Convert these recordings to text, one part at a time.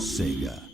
Sega.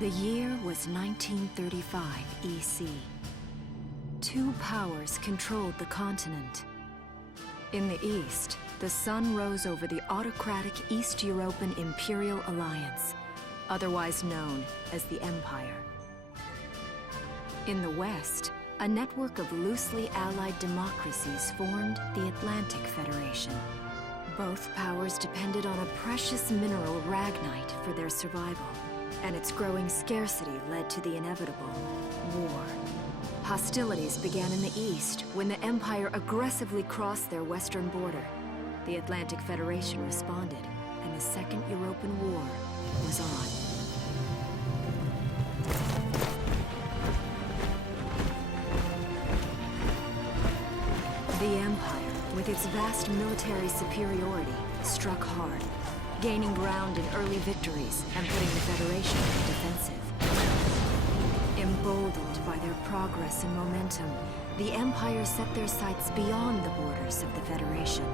The year was 1935 EC. Two powers controlled the continent. In the east, the sun rose over the autocratic East European Imperial Alliance, otherwise known as the Empire. In the west, a network of loosely allied democracies formed the Atlantic Federation. Both powers depended on a precious mineral ragnite for their survival, and its growing scarcity led to the inevitable war. Hostilities began in the east when the Empire aggressively crossed their western border. The Atlantic Federation responded, and the Second European War was on. The Empire, with its vast military superiority, struck hard, gaining ground in early victories and putting the Federation on the defensive. Emboldened by their progress and momentum, the Empire set their sights beyond the borders of the Federation.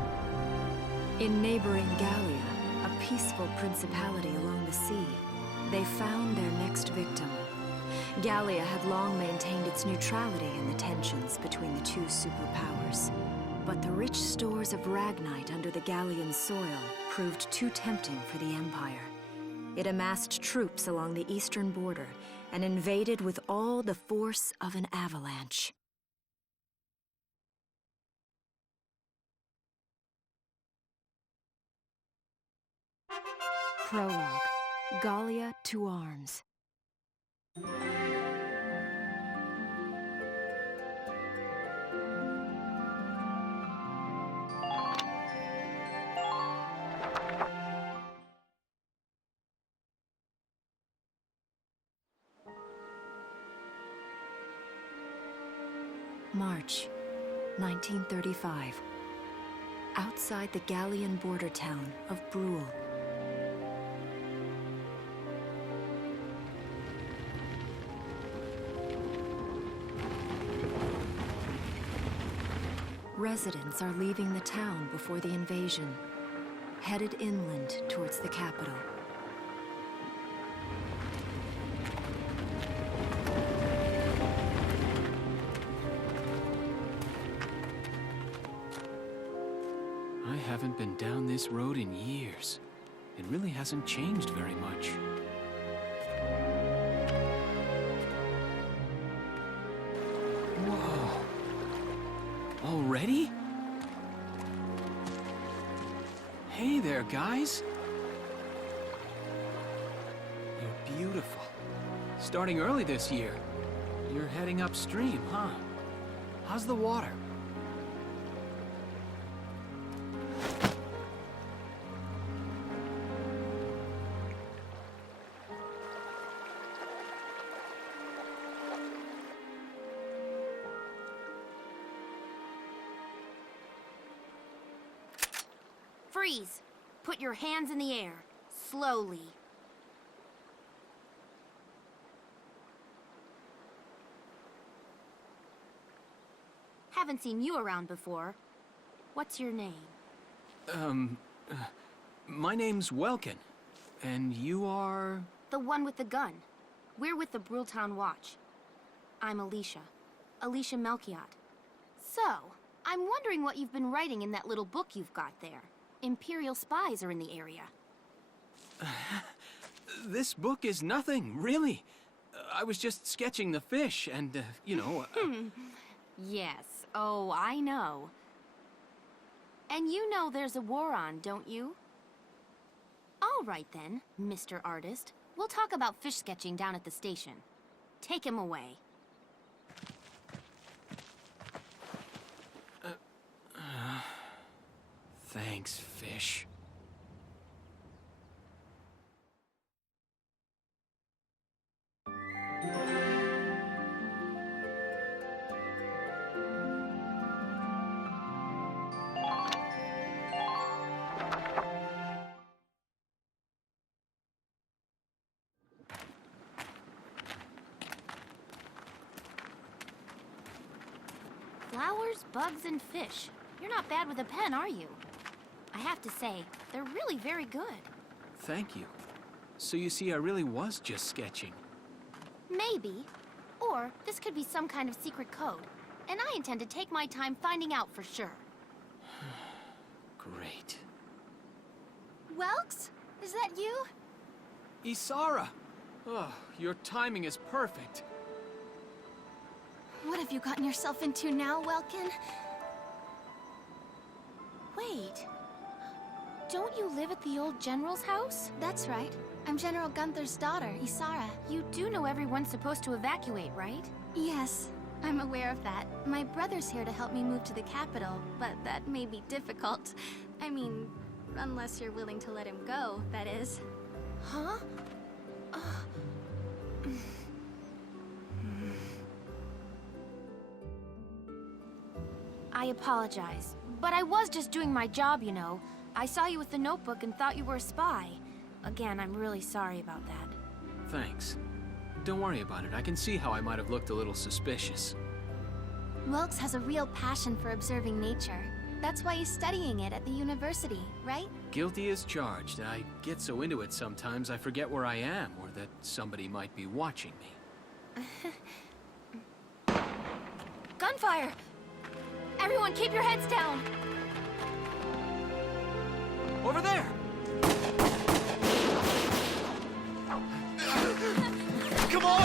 In neighboring Gallia, a peaceful principality along the sea, they found their next victim. Gallia had long maintained its neutrality in the tensions between the two superpowers. But the rich stores of ragnite under the Gallian soil proved too tempting for the Empire. It amassed troops along the eastern border and invaded with all the force of an avalanche. Prologue. Gallia to arms. March, 1935. Outside the Gallian border town of Brule. Residents are leaving the town before the invasion, headed inland towards the capital. I haven't been down this road in years. It really hasn't changed very much. Whoa. Already? Hey there, guys. You're beautiful. Starting early this year. You're heading upstream, huh? How's the water? Freeze! Put your hands in the air. Slowly. Haven't seen you around before. What's your name? My name's Welkin. And you are? The one with the gun. We're with the Bruletown Watch. I'm Alicia. Alicia Melchiot. So, I'm wondering what you've been writing in that little book you've got there. Imperial spies are in the area. This book is nothing, really. I was just sketching the fish and, you know... Yes. Oh, I know. And you know there's a war on, don't you? All right then, Mr. Artist. We'll talk about fish sketching down at the station. Take him away. Thanks, fish. Flowers, bugs, and fish. You're not bad with a pen, are you? I have to say, they're really very good. Thank you. So you see, I really was just sketching. Maybe. Or this could be some kind of secret code. And I intend to take my time finding out for sure. Great. Welks? Is that you? Isara! Oh, your timing is perfect. What have you gotten yourself into now, Welkin? Wait. Don't you live at the old General's house? That's right. I'm General Gunther's daughter, Isara. You do know everyone's supposed to evacuate, right? Yes, I'm aware of that. My brother's here to help me move to the capital, but that may be difficult. I mean, unless you're willing to let him go, that is. Huh? I apologize, but I was just doing my job, you know. I saw you with the notebook and thought you were a spy. Again, I'm really sorry about that. Thanks. Don't worry about it. I can see how I might have looked a little suspicious. Welks has a real passion for observing nature. That's why he's studying it at the university, right? Guilty as charged. I get so into it sometimes I forget where I am or that somebody might be watching me. Gunfire! Everyone keep your heads down! Over there! Come on!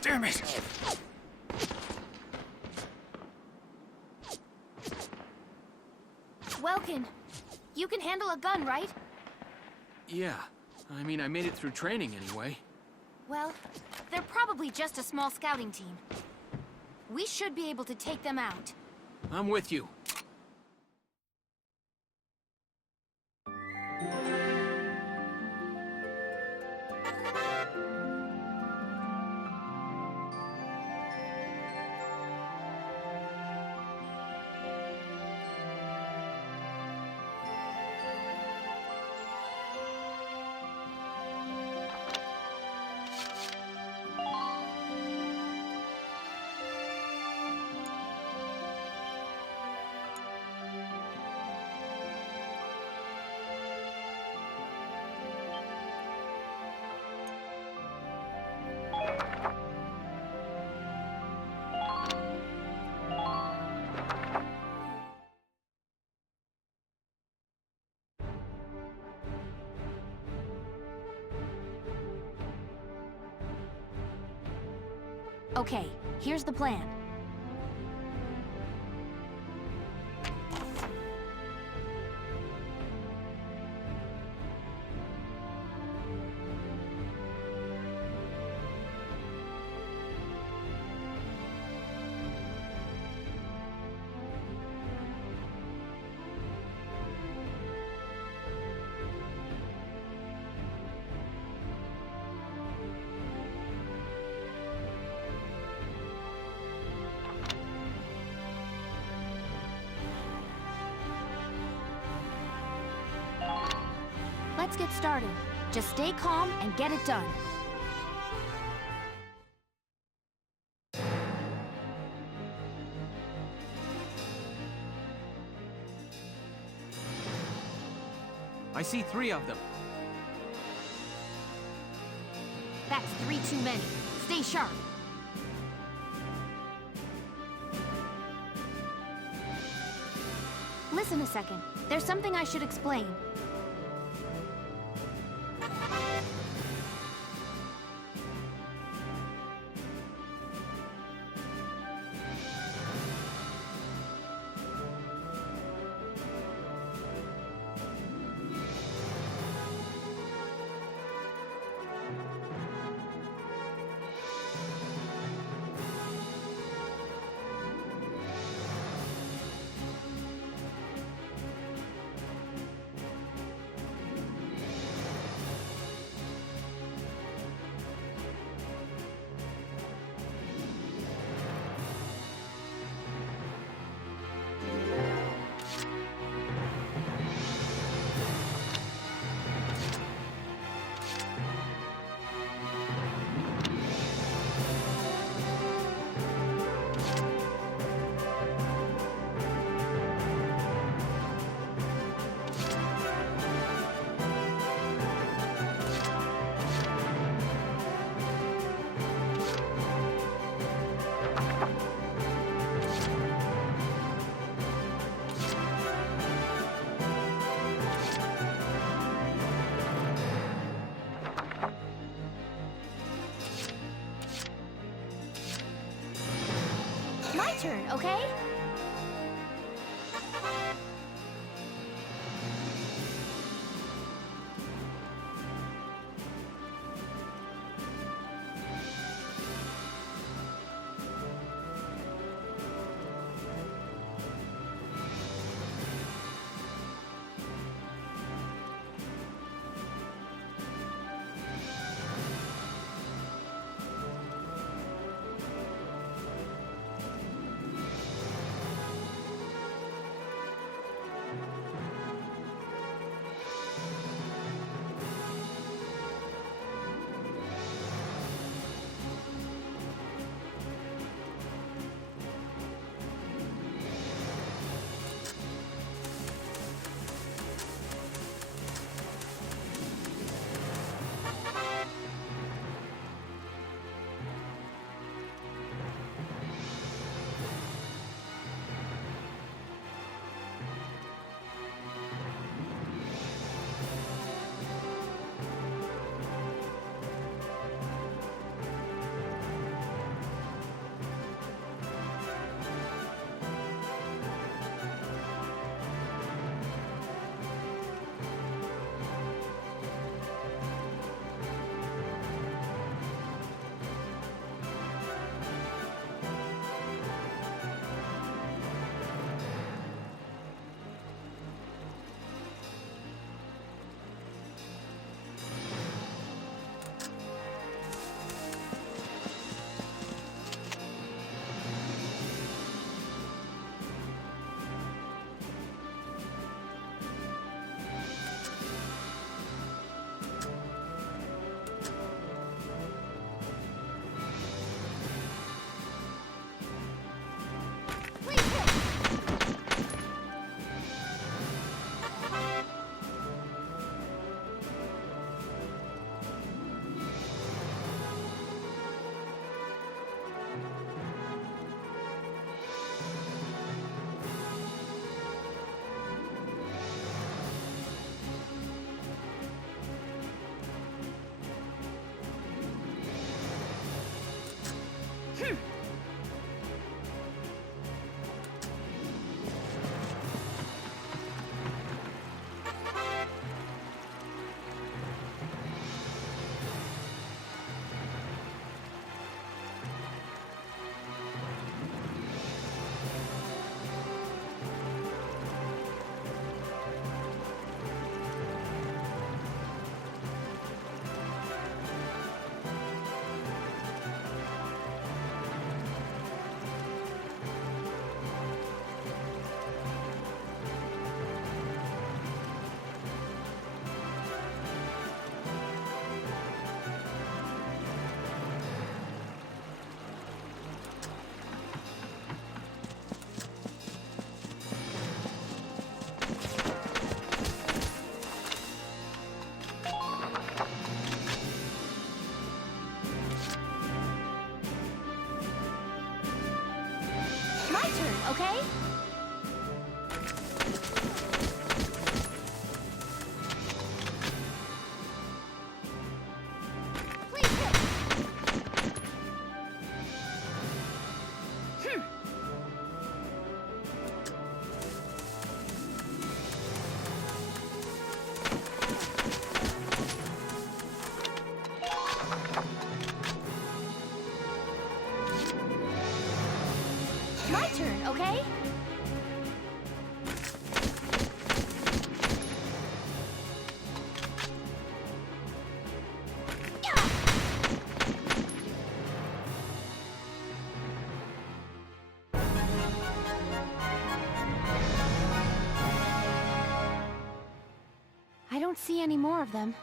Damn it! Welkin, you can handle a gun, right? Yeah. I mean, I made it through training anyway. Well, they're probably just a small scouting team. We should be able to take them out. I'm with you. Okay, here's the plan. Let's get started. Just stay calm and get it done. I see 3 of them. That's 3 too many. Stay sharp. Listen a second. There's something I should explain. My turn, okay? don't see any more of them.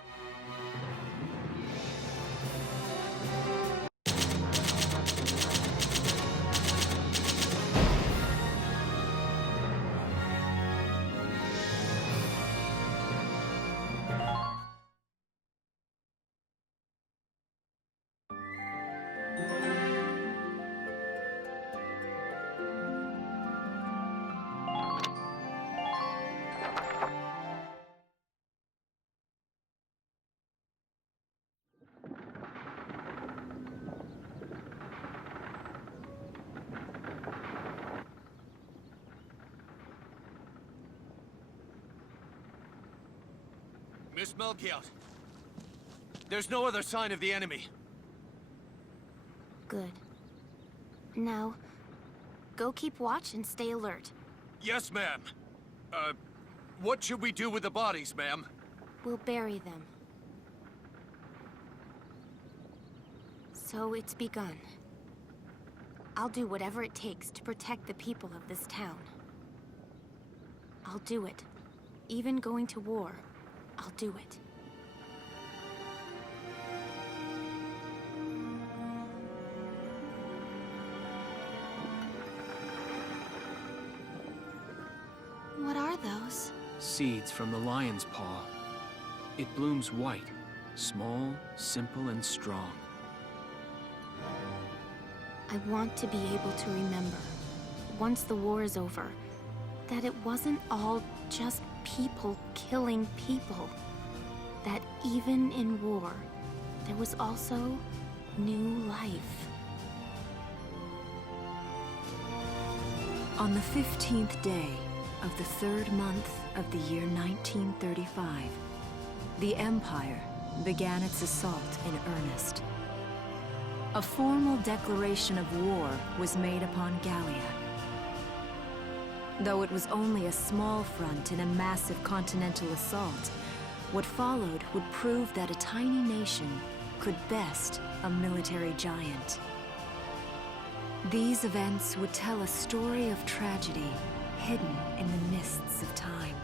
Miss Melchiot, there's no other sign of the enemy. Good. Now, go keep watch and stay alert. Yes, ma'am. What should we do with the bodies, ma'am? We'll bury them. So it's begun. I'll do whatever it takes to protect the people of this town. I'll do it. Even going to war, I'll do it. What are those? Seeds from the lion's paw. It blooms white, small, simple, and strong. I want to be able to remember, once the war is over, that it wasn't all just people killing people. That even in war, there was also new life. On the 15th day of the 3rd month of the year 1935, the Empire began its assault in earnest. A formal declaration of war was made upon Gallia. Though it was only a small front in a massive continental assault, what followed would prove that a tiny nation could best a military giant. These events would tell a story of tragedy hidden in the mists of time.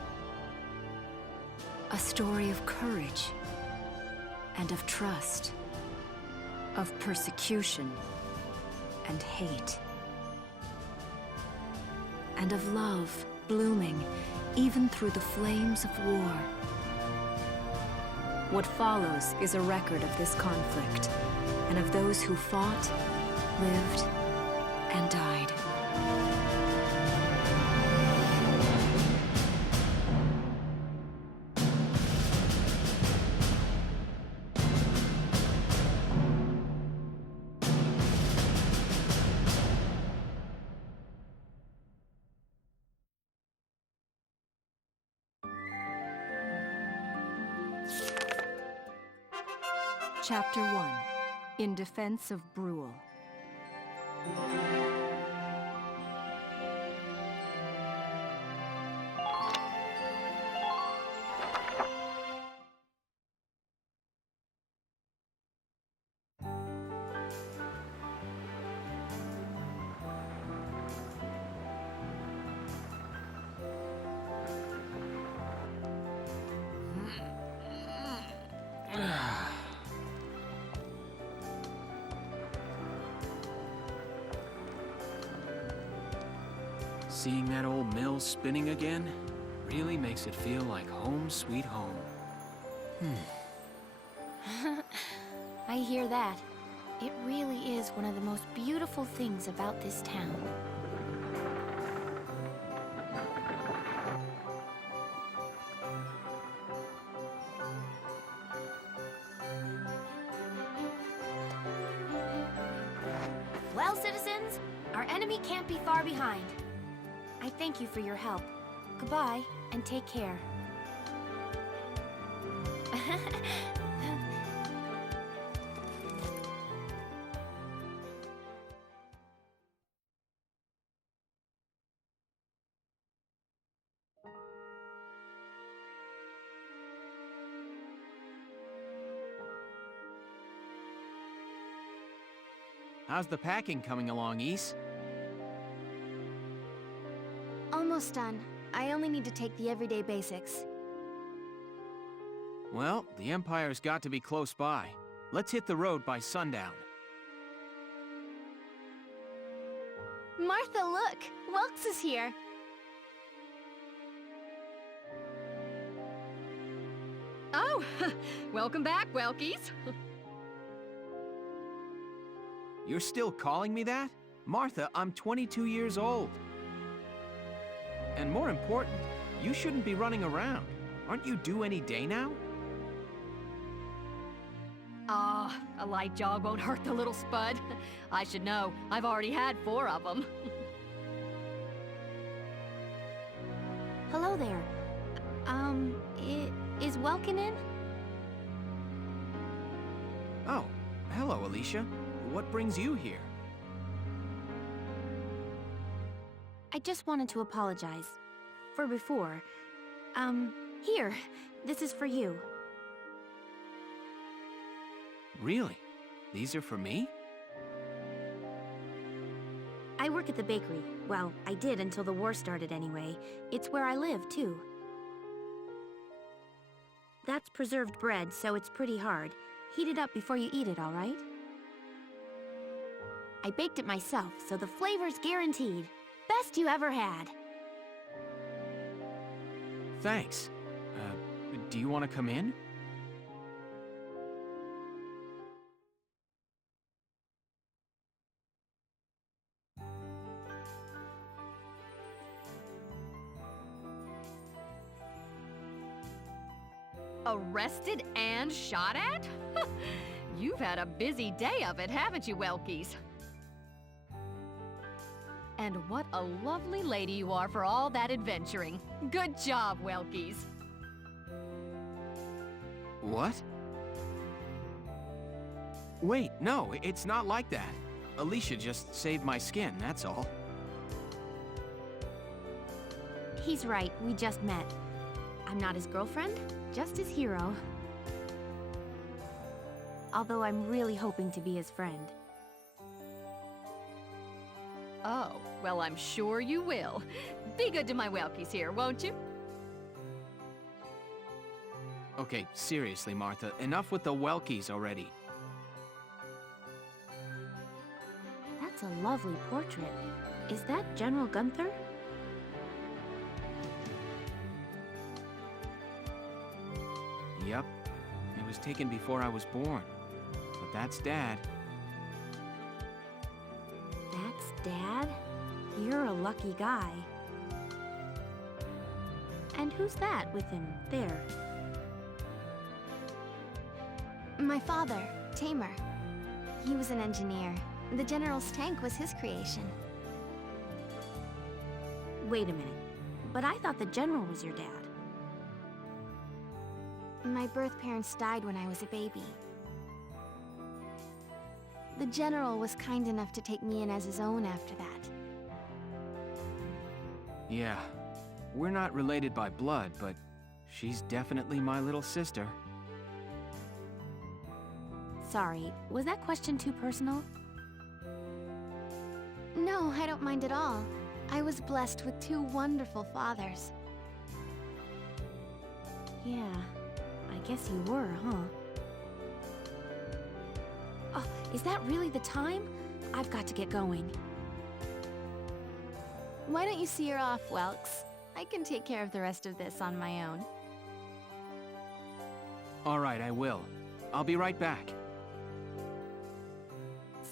A story of courage and of trust, of persecution and hate, and of love blooming even through the flames of war. What follows is a record of this conflict, and of those who fought, lived, and died. Chapter 1. In Defense of Brule. Seeing that old mill spinning again really makes it feel like home sweet home. I hear that. It really is one of the most beautiful things about this town. Well, citizens, our enemy can't be far behind. I thank you for your help. Goodbye, and take care. How's the packing coming along, Ys? Almost done. I only need to take the everyday basics. Well, the Empire's got to be close by. Let's hit the road by sundown. Martha, look! Welks is here! Oh, welcome back, Welkies. You're still calling me that? Martha, I'm 22 years old. And more important, you shouldn't be running around. Aren't you due any day now? Ah, a light jog won't hurt the little spud. I should know. I've already had 4 of them. Hello there. Is Welkin in? Oh, hello, Alicia. What brings you here? I just wanted to apologize. For before. Here. This is for you. Really? These are for me? I work at the bakery. Well, I did until the war started anyway. It's where I live, too. That's preserved bread, so it's pretty hard. Heat it up before you eat it, all right? I baked it myself, so the flavor's guaranteed. Best you ever had. Thanks. Do you want to come in? Arrested and shot at? You've had a busy day of it, haven't you, Welkies? And what a lovely lady you are for all that adventuring. Good job, Welkies. What? Wait, no, it's not like that. Alicia just saved my skin, that's all. He's right, we just met. I'm not his girlfriend, just his hero. Although I'm really hoping to be his friend. Oh, well, I'm sure you will. Be good to my Welkies here, won't you? Okay, seriously, Martha, enough with the Welkies already. That's a lovely portrait. Is that General Gunther? Yep. It was taken before I was born. But that's Dad. That's Dad? You're a lucky guy. And who's that with him there? My father, Tamer. He was an engineer. The General's tank was his creation. Wait a minute. But I thought the General was your dad. My birth parents died when I was a baby. The General was kind enough to take me in as his own after that. Yeah. We're not related by blood, but she's definitely my little sister. Sorry, was that question too personal? No, I don't mind at all. I was blessed with 2 wonderful fathers. Yeah, I guess you were, huh? Oh, is that really the time? I've got to get going. Why don't you see her off, Welks? I can take care of the rest of this on my own. All right, I will. I'll be right back.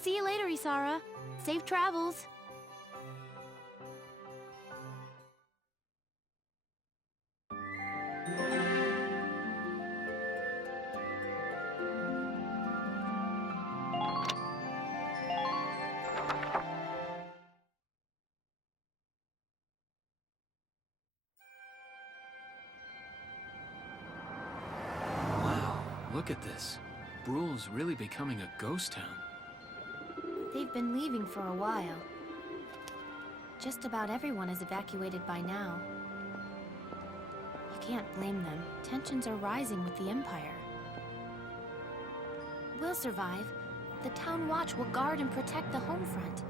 See you later, Isara. Safe travels. Wow, look at this. Bruhl's really becoming a ghost town. They've been leaving for a while. Just about everyone is evacuated by now. You can't blame them. Tensions are rising with the Empire. We'll survive. The Town Watch will guard and protect the home front.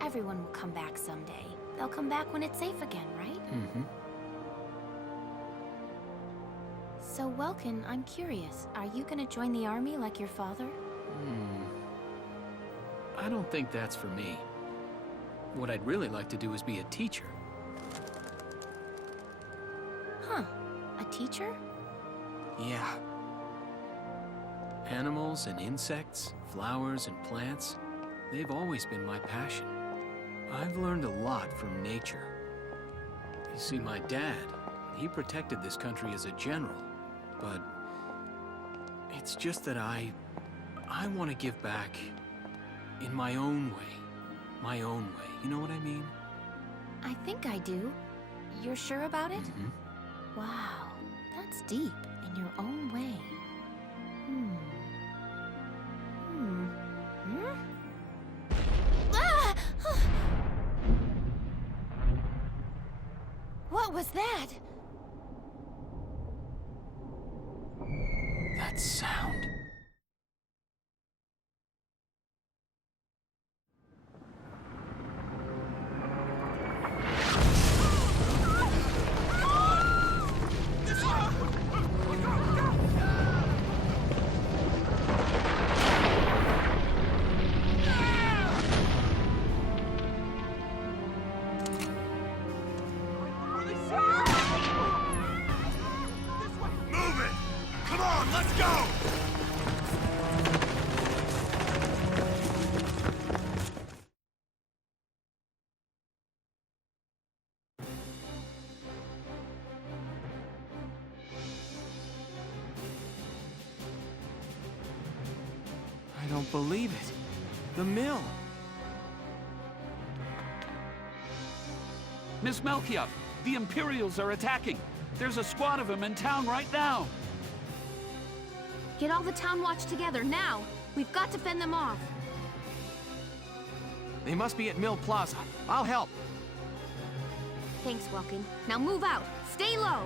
Everyone will come back someday. They'll come back when it's safe again, right? Mm-hmm. So, Welkin, I'm curious. Are you gonna join the army like your father? I don't think that's for me. What I'd really like to do is be a teacher. Huh. A teacher? Yeah. Animals and insects, flowers and plants, they've always been my passion. I've learned a lot from nature. You see, my dad, he protected this country as a general, but it's just that I want to give back in my own way. My own way. You know what I mean? I think I do. You're sure about it? Mm-hmm. Wow, that's deep. In your own way. Ah! What was that? That sound. I don't believe it. The mill. Miss Melchior, the Imperials are attacking. There's a squad of them in town right now. Get all the town watch together, now! We've got to fend them off. They must be at Mill Plaza. I'll help. Thanks, Welkin. Now move out. Stay low!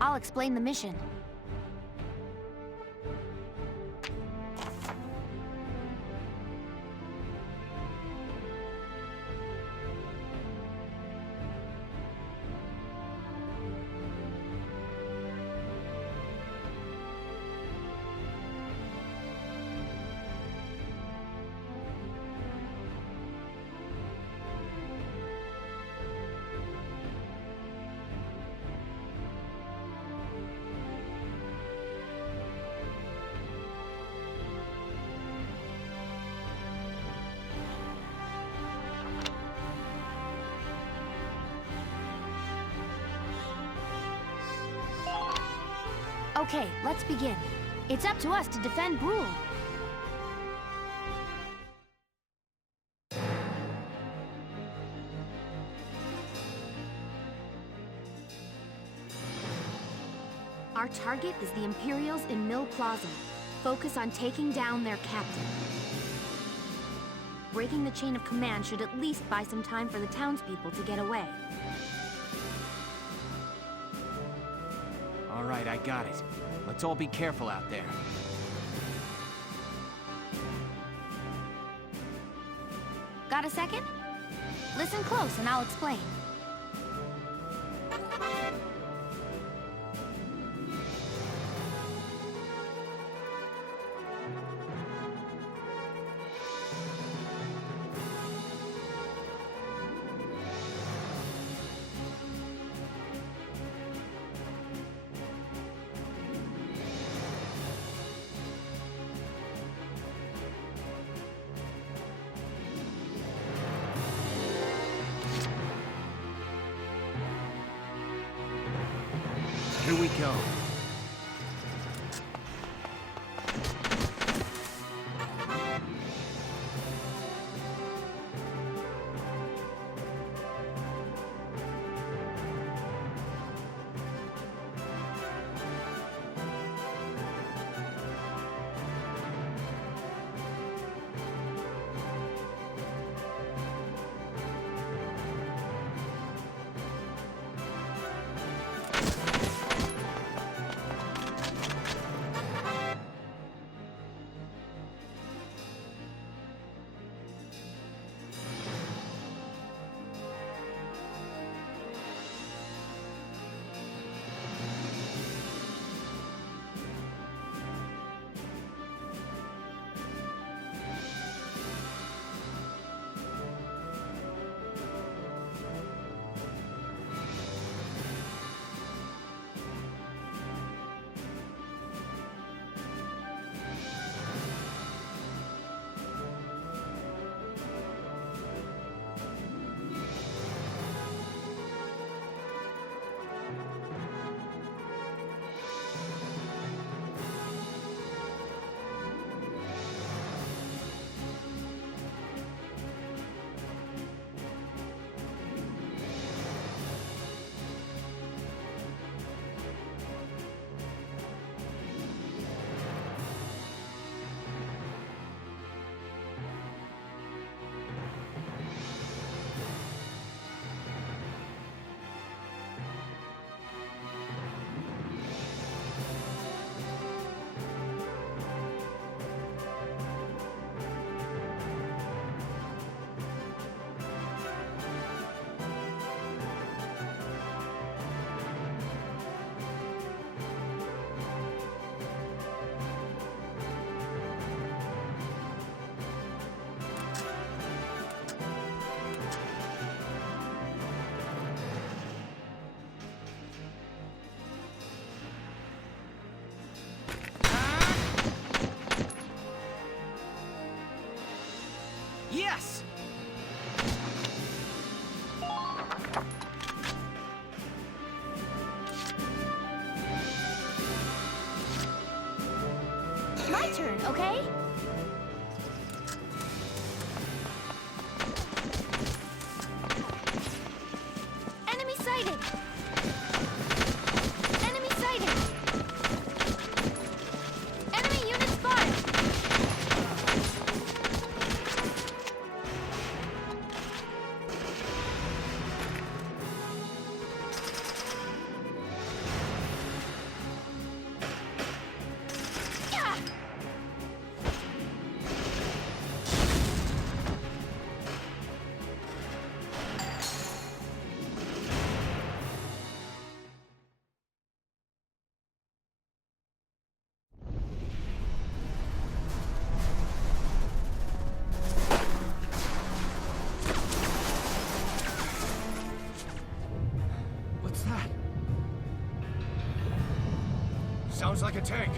I'll explain the mission. Okay, let's begin. It's up to us to defend Brule. Our target is the Imperials in Mill Plaza. Focus on taking down their captain. Breaking the chain of command should at least buy some time for the townspeople to get away. All right, I got it. Let's all be careful out there. Got a second? Listen close and I'll explain. Here we go. turn, okay? Enemy sighted! Enemy sighted! Enemy unit spotted! Yeah! What's that? Sounds like a tank.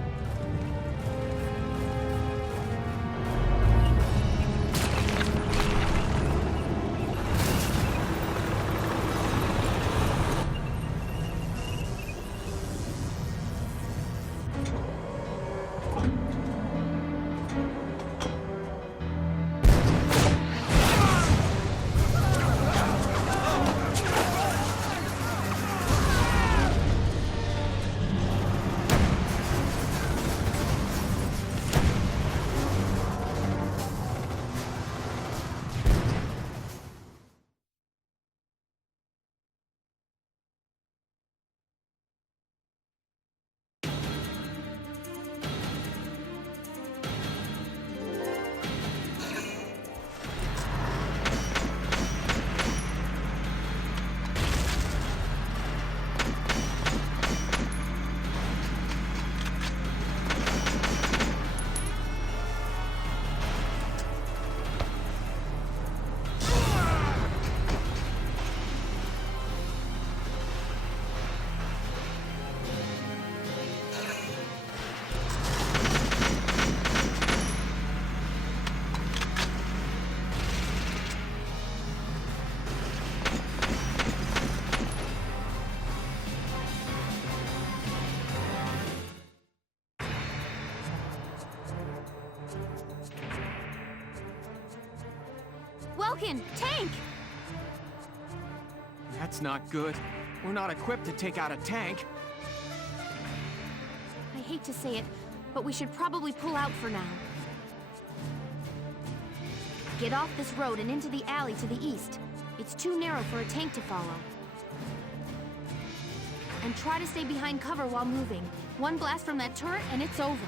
Welkin, tank! That's not good. We're not equipped to take out a tank. I hate to say it, but we should probably pull out for now. Get off this road and into the alley to the east. It's too narrow for a tank to follow. And try to stay behind cover while moving. One blast from that turret and it's over.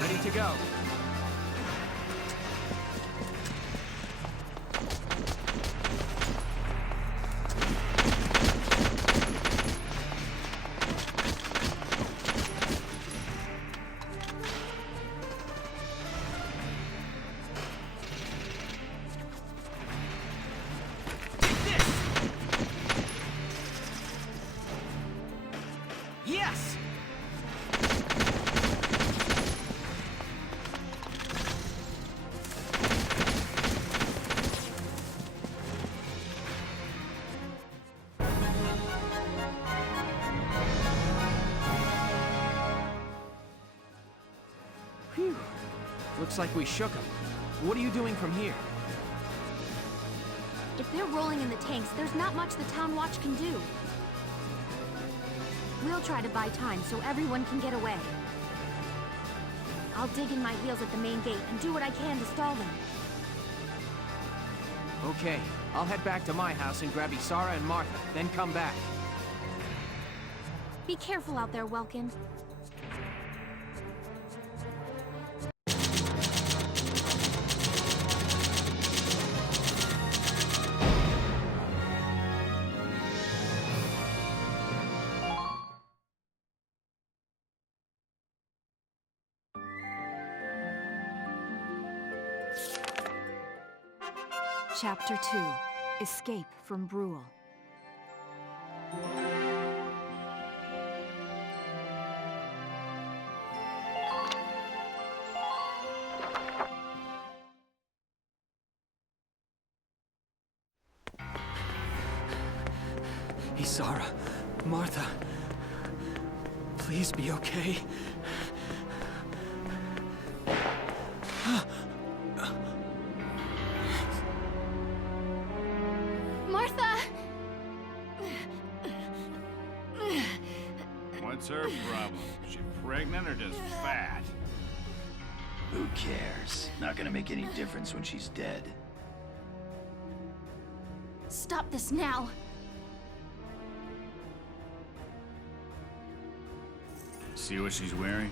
Ready to go. Yes! Phew. Looks like we shook them. What are you doing from here? If they're rolling in the tanks, there's not much the Town Watch can do. We'll try to buy time so everyone can get away. I'll dig in my heels at the main gate and do what I can to stall them. Okay, I'll head back to my house and grab Isara and Martha, then come back. Be careful out there, Welkin. Chapter 2. Escape from Brule. Isara, Martha, please be okay. Martha! What's her problem? She pregnant or just fat? Who cares? Not gonna make any difference when she's dead. Stop this now! See what she's wearing?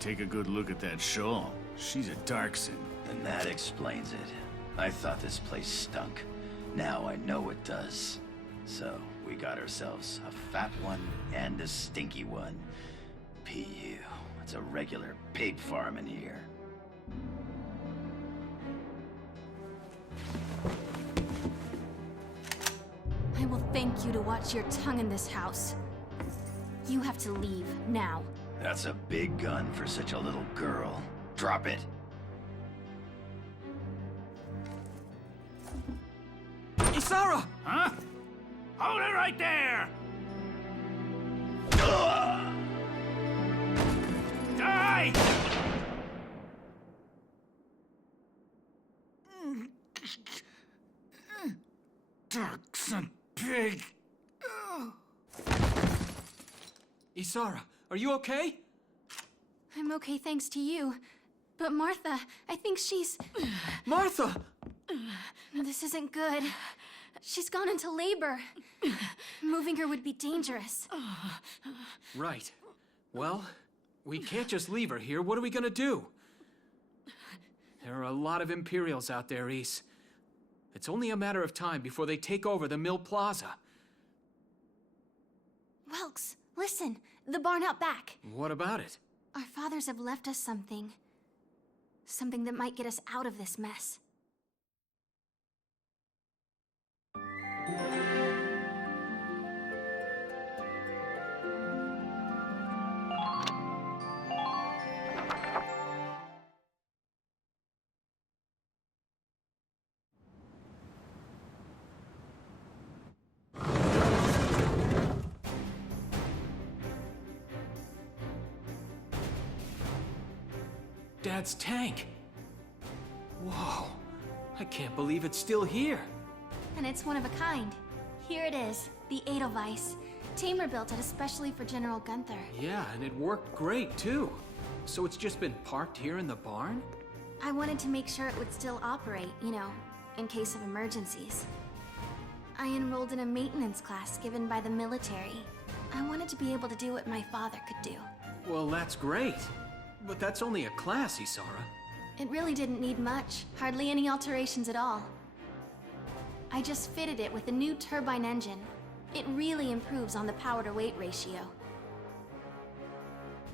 Take a good look at that shawl. She's a Darkson. And that explains it. I thought this place stunk. Now I know it does. So, we got ourselves a fat one and a stinky one. P.U. It's a regular pig farm in here. I will thank you to watch your tongue in this house. You have to leave, now. That's a big gun for such a little girl. Drop it. Isara! Huh? Hold it right there! Ugh! Die! Darkson pig! Isara, are you okay? I'm okay thanks to you. But Martha, I think she's... Martha! This isn't good. She's gone into labor. Moving her would be dangerous. Right. Well, we can't just leave her here. What are we gonna do? There are a lot of Imperials out there, Ys. It's only a matter of time before they take over the Mill Plaza. Welks, listen. The barn out back. What about it? Our fathers have left us something. Something that might get us out of this mess. Dad's tank. Whoa. I can't believe it's still here. And it's one of a kind. Here it is, the Edelweiss. Tamer built it especially for General Gunther. Yeah, and it worked great, too. So it's just been parked here in the barn? I wanted to make sure it would still operate, you know, in case of emergencies. I enrolled in a maintenance class given by the military. I wanted to be able to do what my father could do. Well, that's great. But that's only a class, Isara. It really didn't need much, hardly any alterations at all. I just fitted it with a new turbine engine. It really improves on the power-to-weight ratio.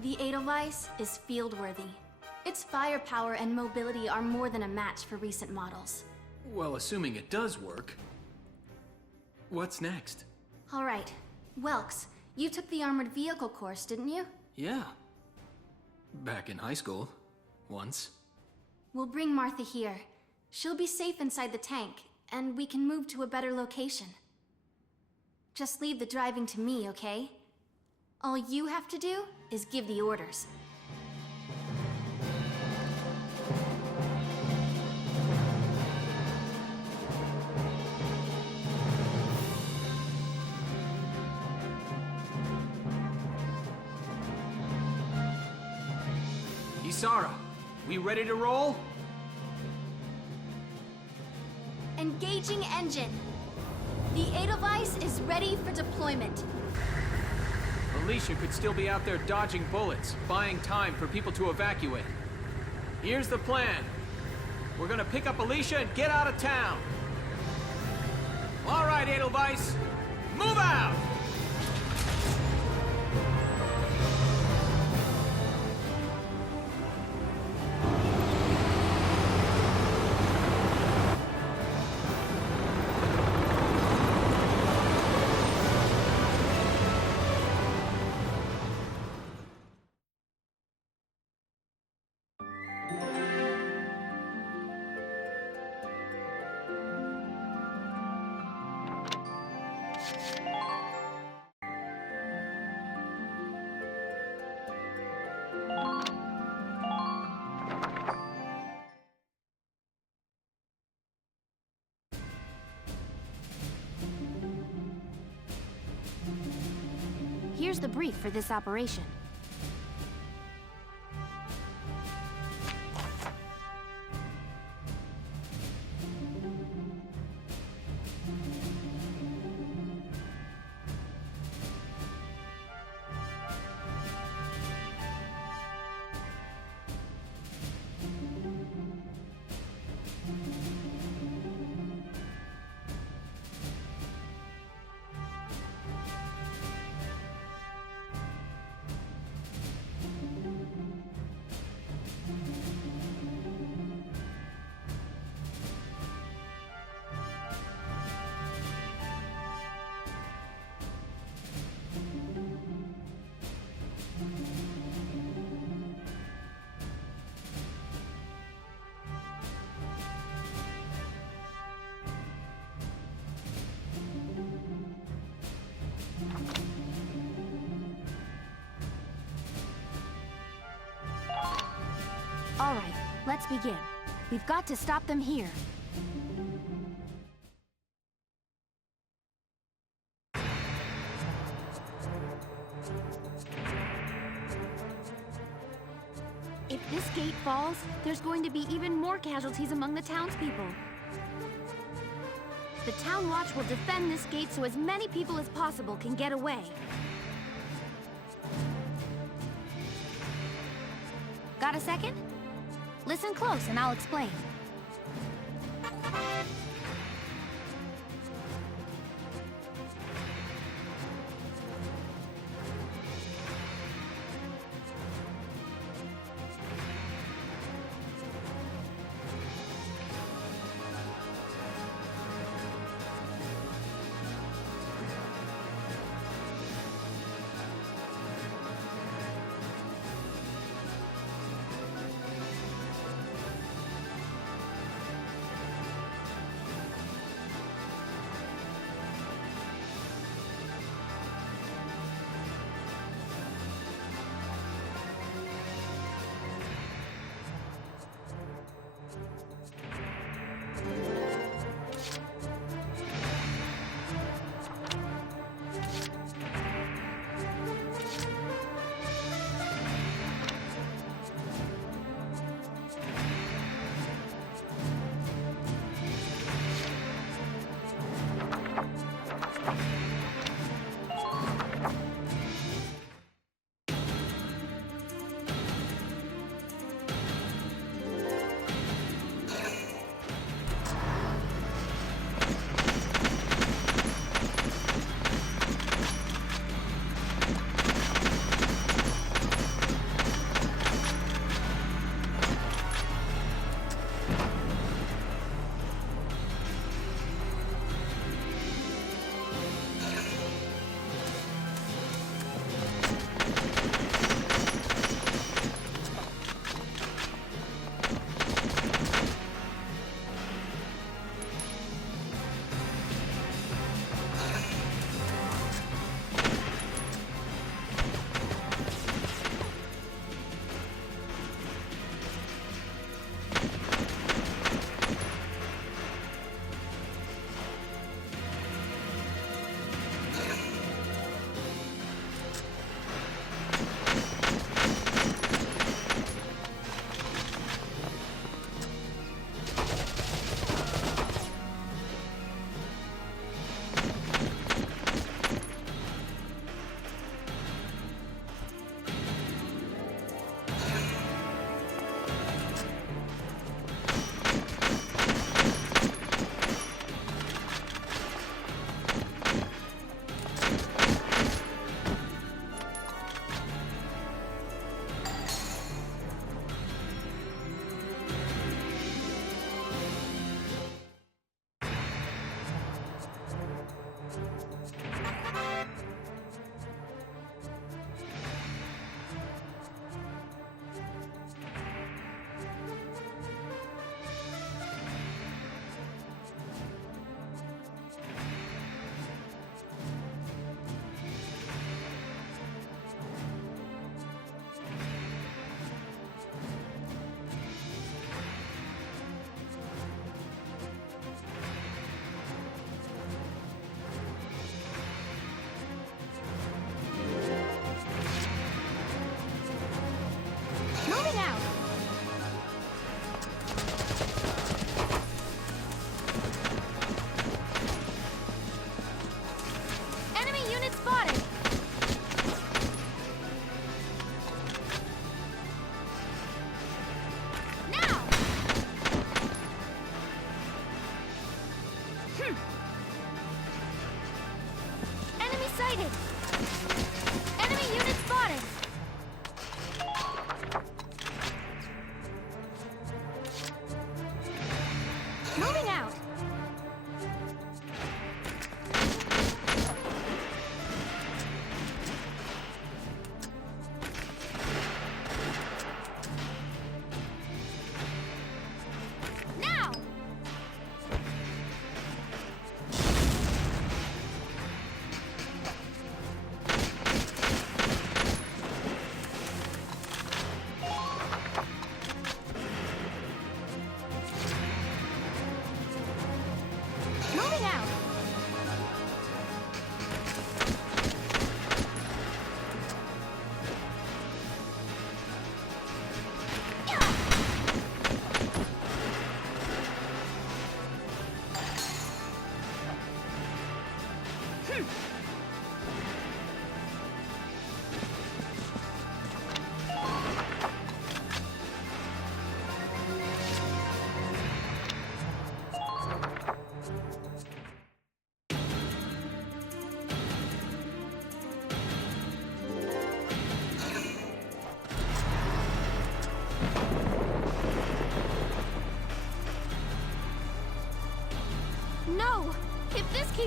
The Edelweiss is field-worthy. Its firepower and mobility are more than a match for recent models. Well, assuming it does work. What's next? All right. Welks, you took the armored vehicle course, didn't you? Yeah. Back in high school. Once. We'll bring Martha here. She'll be safe inside the tank, and we can move to a better location. Just leave the driving to me, okay? All you have to do is give the orders. Isara, we ready to roll? Engaging engine. The Edelweiss is ready for deployment. Alicia could still be out there dodging bullets, buying time for people to evacuate. Here's the plan. We're gonna pick up Alicia and get out of town. All right, Edelweiss, move out! here's the brief for this operation. All right, let's begin. We've got to stop them here. If this gate falls, there's going to be even more casualties among the townspeople. The Town Watch will defend this gate so as many people as possible can get away. Got a second? Listen close and I'll explain.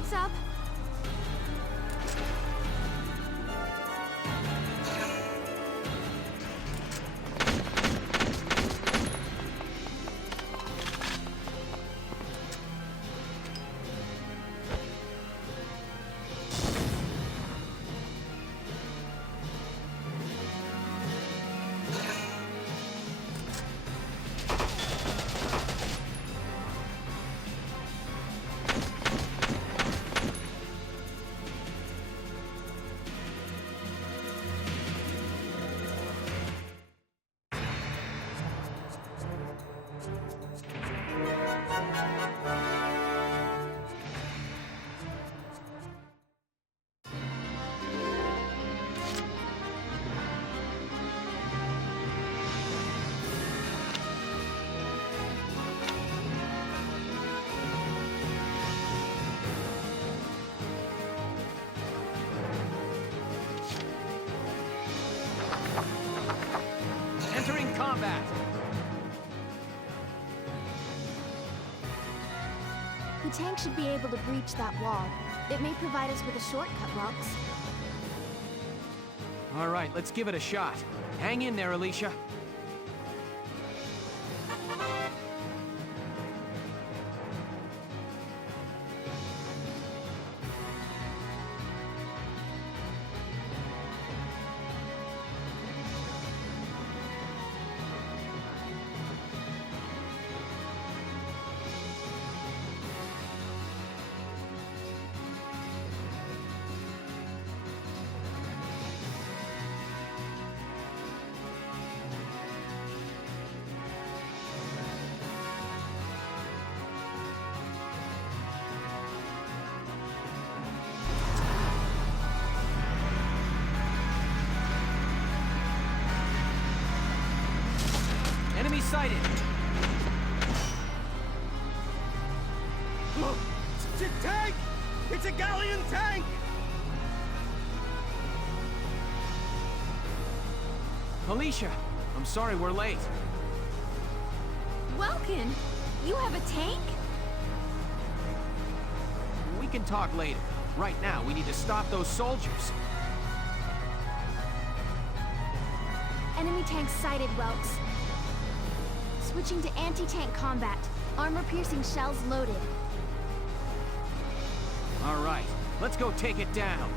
Heads up! Entering combat! The tank should be able to breach that wall. It may provide us with a shortcut, Welks. All right, let's give it a shot. Hang in there, Alicia. Enemy sighted! Look! It's a tank! It's a galleon tank! Alicia, I'm sorry we're late. Welkin, you have a tank? We can talk later. Right now, we need to stop those soldiers. Enemy tank sighted, Welks. Switching to anti-tank combat. Armor-piercing shells loaded. All right, let's go take it down.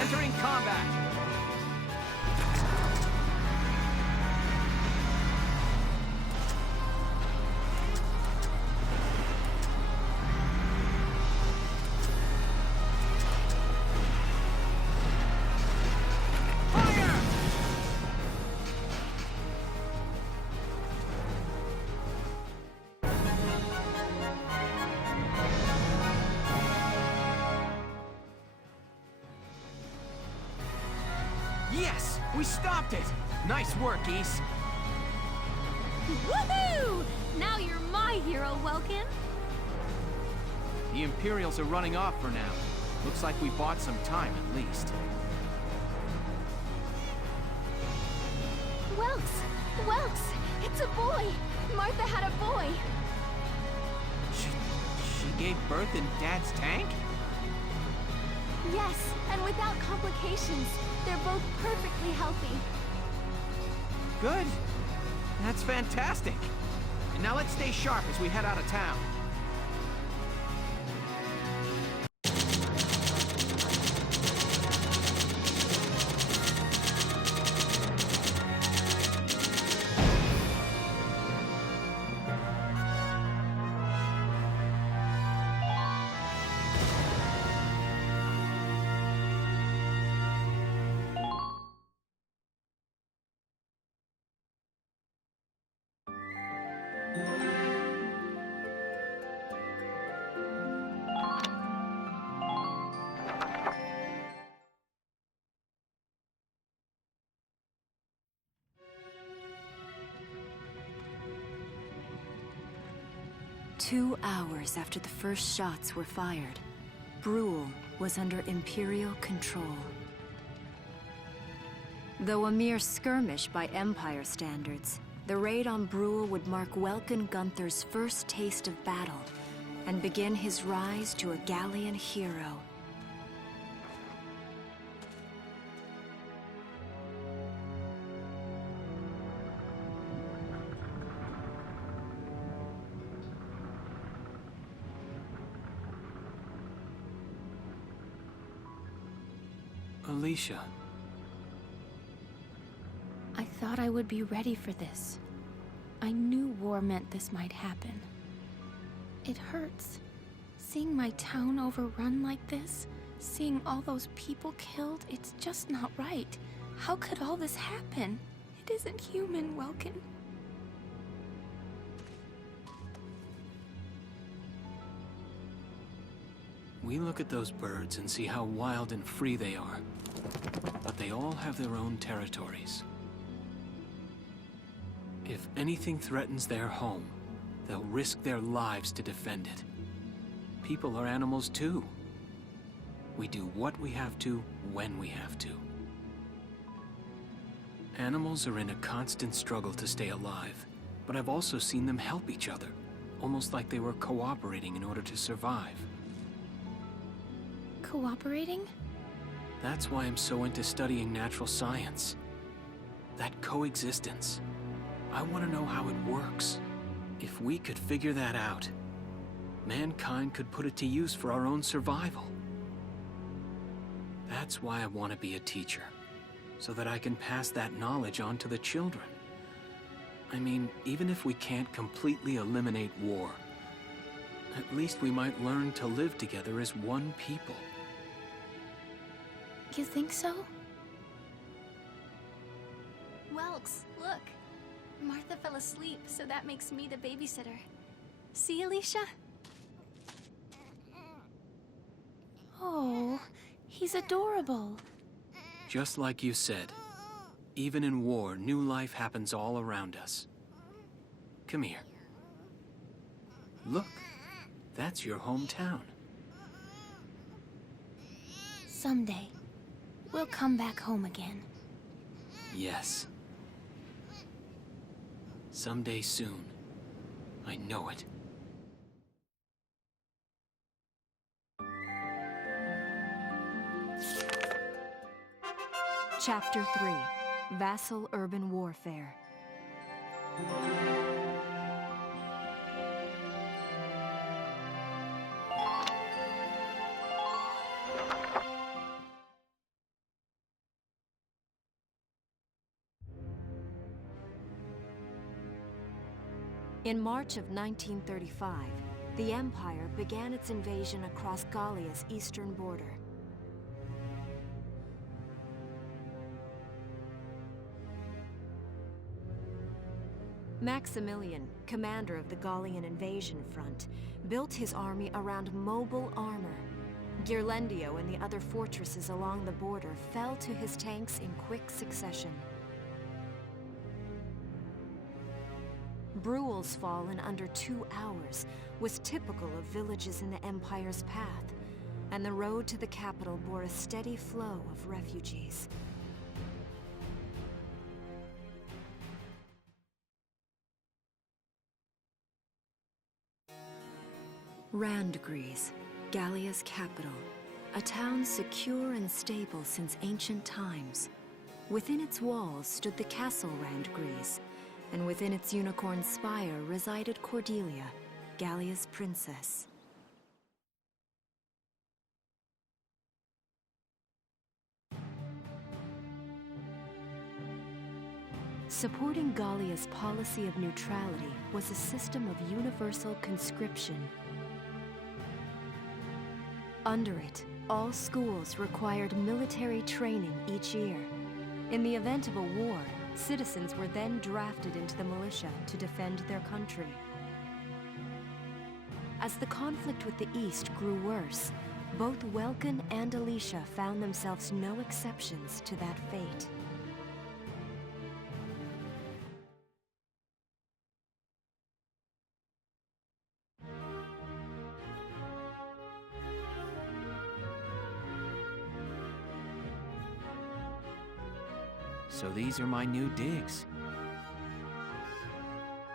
Entering combat. Yes! We stopped it! Nice work, Ys. Woohoo! Now you're my hero, Welkin. The Imperials are running off for now. Looks like we bought some time at least. Welks! It's a boy! Martha had a boy! She gave birth in Dad's tank? Yes, and without complications. They're both perfectly healthy. Good. That's fantastic. And now let's stay sharp as we head out of town. Two hours after the first shots were fired, Brule was under Imperial control. Though a mere skirmish by Empire standards, the raid on Brule would mark Welkin Gunther's first taste of battle and begin his rise to a Gallian hero. Alicia. I thought I would be ready for this. I knew war meant this might happen. It hurts. Seeing my town overrun like this, seeing all those people killed, it's just not right. How could all this happen? It isn't human, Welkin. We look at those birds and see how wild and free they are. But they all have their own territories. If anything threatens their home, they'll risk their lives to defend it. People are animals too. We do what we have to, when we have to. Animals are in a constant struggle to stay alive, but I've also seen them help each other, almost like they were cooperating in order to survive. Cooperating? That's why I'm so into studying natural science. That coexistence. I want to know how it works. If we could figure that out, mankind could put it to use for our own survival. That's why I want to be a teacher, so that I can pass that knowledge on to the children. I mean, even if we can't completely eliminate war, at least we might learn to live together as one people. You think so? Welks, look. Martha fell asleep, so that makes me the babysitter. See, Alicia? Oh, he's adorable. Just like you said, even in war, new life happens all around us. Come here. Look, that's your hometown. Someday, we'll come back home again. Yes. Someday soon. I know it. Chapter 3, Vassal Urban Warfare. In March of 1935, the Empire began its invasion across Gallia's eastern border. Maximilian, commander of the Gallian invasion front, built his army around mobile armor. Ghirlandaio and the other fortresses along the border fell to his tanks in quick succession. Bruhl's fall in under 2 hours was typical of villages in the Empire's path, and the road to the capital bore a steady flow of refugees. Randgries, Gallia's capital, a town secure and stable since ancient times. Within its walls stood the castle Randgries, and within its unicorn spire resided Cordelia, Gallia's princess. Supporting Gallia's policy of neutrality was a system of universal conscription. Under it, all schools required military training each year. In the event of a war, citizens were then drafted into the militia to defend their country. As the conflict with the East grew worse, both Welkin and Alicia found themselves no exceptions to that fate. So these are my new digs.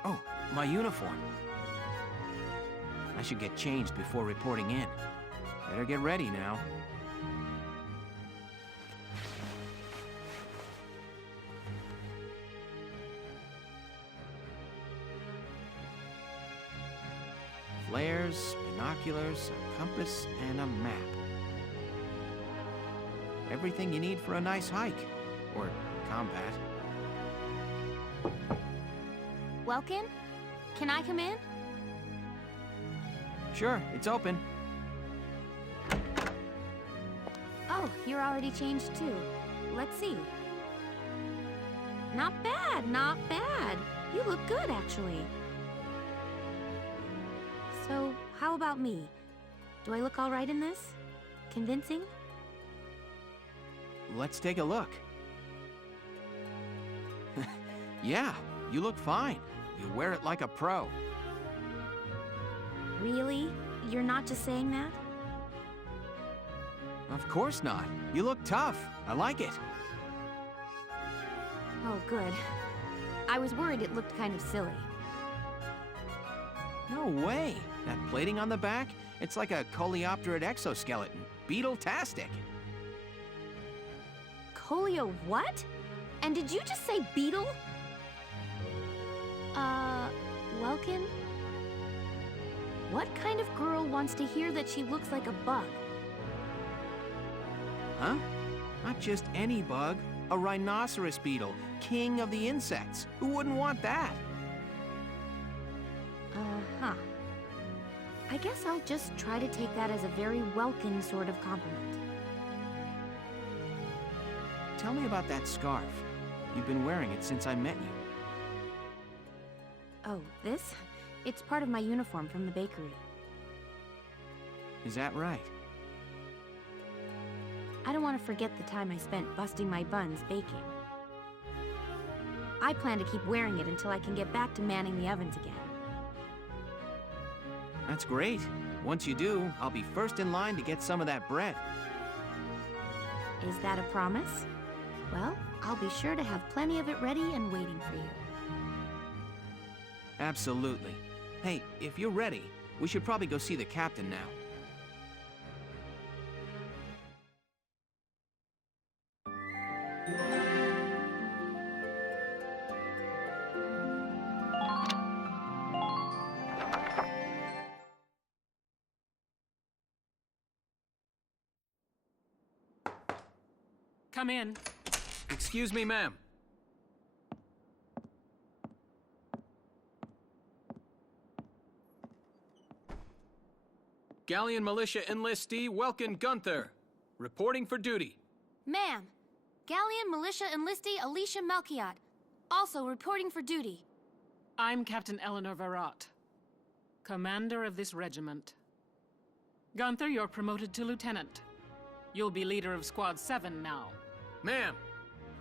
Oh, my uniform. I should get changed before reporting in. Better get ready now. Flares, binoculars, a compass, and a map. Everything you need for a nice hike. Or combat. Welkin? Can I come in? Sure, it's open. Oh, you're already changed too. Let's see. Not bad, not bad. You look good, actually. So, how about me? Do I look all right in this? Convincing? Let's take a look. Yeah, you look fine. You wear it like a pro. Really? You're not just saying that? Of course not. You look tough. I like it. Oh, good. I was worried it looked kind of silly. No way. That plating on the back, it's like a coleopterate exoskeleton. Beetle-tastic. Coleo what? And did you just say beetle? Welkin? What kind of girl wants to hear that she looks like a bug? Huh? Not just any bug. A rhinoceros beetle, king of the insects. Who wouldn't want that? Uh-huh. I guess I'll just try to take that as a very Welkin sort of compliment. Tell me about that scarf. You've been wearing it since I met you. Oh, this? It's part of my uniform from the bakery. Is that right? I don't want to forget the time I spent busting my buns baking. I plan to keep wearing it until I can get back to manning the ovens again. That's great. Once you do, I'll be first in line to get some of that bread. Is that a promise? Well, I'll be sure to have plenty of it ready and waiting for you. Absolutely. Hey, if you're ready, we should probably go see the captain now. Come in. Excuse me, ma'am. Galleon Militia enlistee Welkin Gunther, reporting for duty. Ma'am, Galleon Militia enlistee Alicia Melchiot, also reporting for duty. I'm Captain Eleanor Varrot, commander of this regiment. Gunther, you're promoted to lieutenant. You'll be leader of Squad 7 now. Ma'am.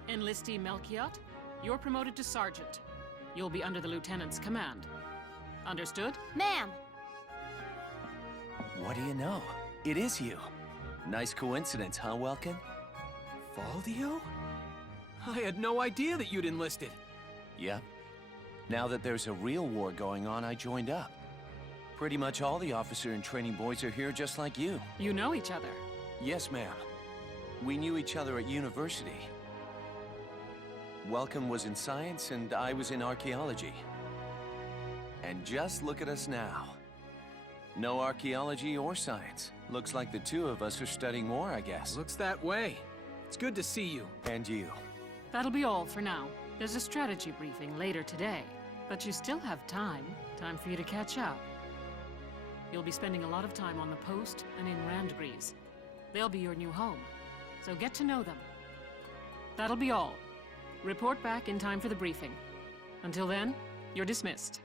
Enlistee Melchiot, you're promoted to sergeant. You'll be under the lieutenant's command. Understood? Ma'am. What do you know? It is you. Nice coincidence, huh, Welkin? Valdio? I had no idea that you'd enlisted. Yep. Now that there's a real war going on, I joined up. Pretty much all the officer and training boys are here just like you. You know each other? Yes, ma'am. We knew each other at university. Welkin was in science and I was in archaeology. And just look at us now. No archaeology or science. Looks like the two of us are studying war, I guess. Looks that way. It's good to see you. And you. That'll be all for now. There's a strategy briefing later today. But you still have time. Time for you to catch up. You'll be spending a lot of time on the post and in Randgrees. They'll be your new home. So get to know them. That'll be all. Report back in time for the briefing. Until then, you're dismissed.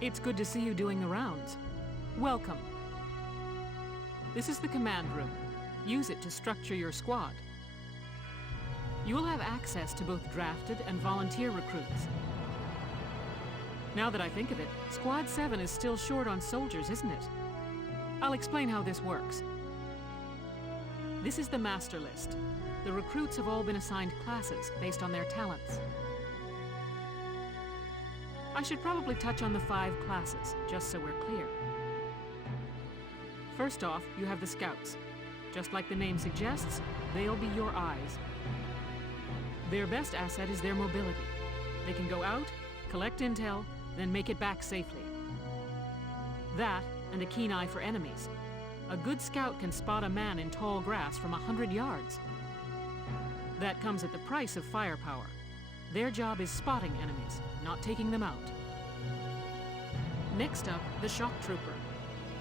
It's good to see you doing the rounds. Welcome. This is the command room. Use it to structure your squad. You will have access to both drafted and volunteer recruits. Now that I think of it, Squad 7 is still short on soldiers, isn't it? I'll explain how this works. This is the master list. The recruits have all been assigned classes based on their talents. I should probably touch on the 5 classes, just so we're clear. First off, you have the scouts. Just like the name suggests, they'll be your eyes. Their best asset is their mobility. They can go out, collect intel, then make it back safely. That, and a keen eye for enemies. A good scout can spot a man in tall grass from 100 yards. That comes at the price of firepower. Their job is spotting enemies, not taking them out. Next up, the shock trooper.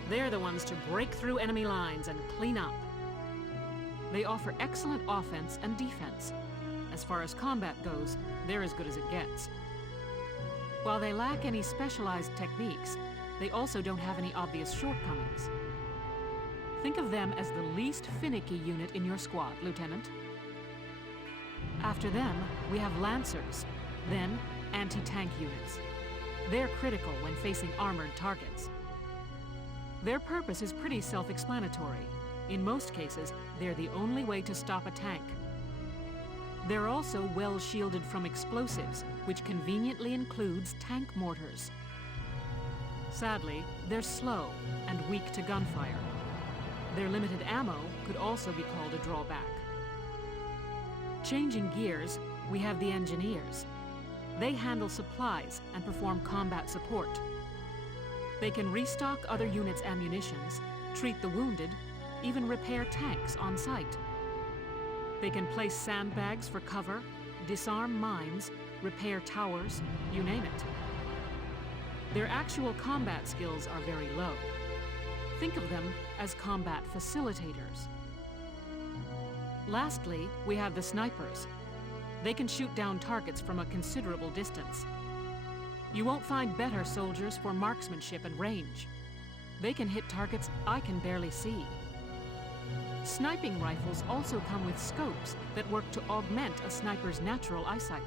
They're the ones to break through enemy lines and clean up. They offer excellent offense and defense. As far as combat goes, they're as good as it gets. While they lack any specialized techniques, they also don't have any obvious shortcomings. Think of them as the least finicky unit in your squad, Lieutenant. After them, we have Lancers, then anti-tank units. They're critical when facing armored targets. Their purpose is pretty self-explanatory. In most cases, they're the only way to stop a tank. They're also well shielded from explosives, which conveniently includes tank mortars. Sadly, they're slow and weak to gunfire. Their limited ammo could also be called a drawback. Changing gears, we have the engineers. They handle supplies and perform combat support. They can restock other units' ammunitions, treat the wounded, even repair tanks on site. They can place sandbags for cover, disarm mines, repair towers, you name it. Their actual combat skills are very low. Think of them as combat facilitators. Lastly, we have the snipers. They can shoot down targets from a considerable distance. You won't find better soldiers for marksmanship and range. They can hit targets I can barely see. Sniping rifles also come with scopes that work to augment a sniper's natural eyesight.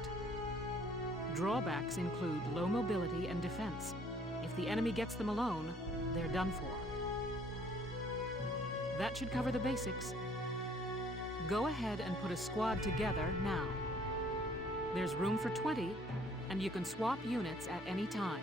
Drawbacks include low mobility and defense. If the enemy gets them alone, they're done for. That should cover the basics. Go ahead and put a squad together now. There's room for 20, and you can swap units at any time.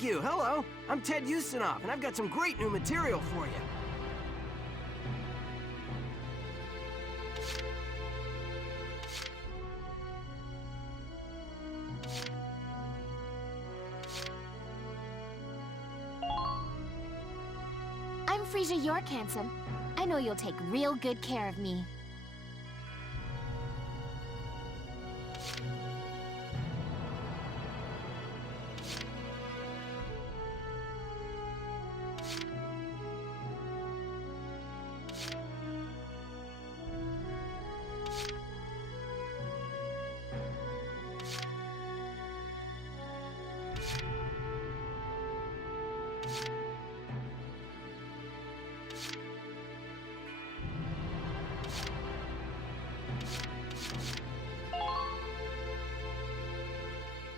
Thank you, hello. I'm Ted Ustinov, and I've got some great new material for you. I'm Frisia York, handsome. I know you'll take real good care of me.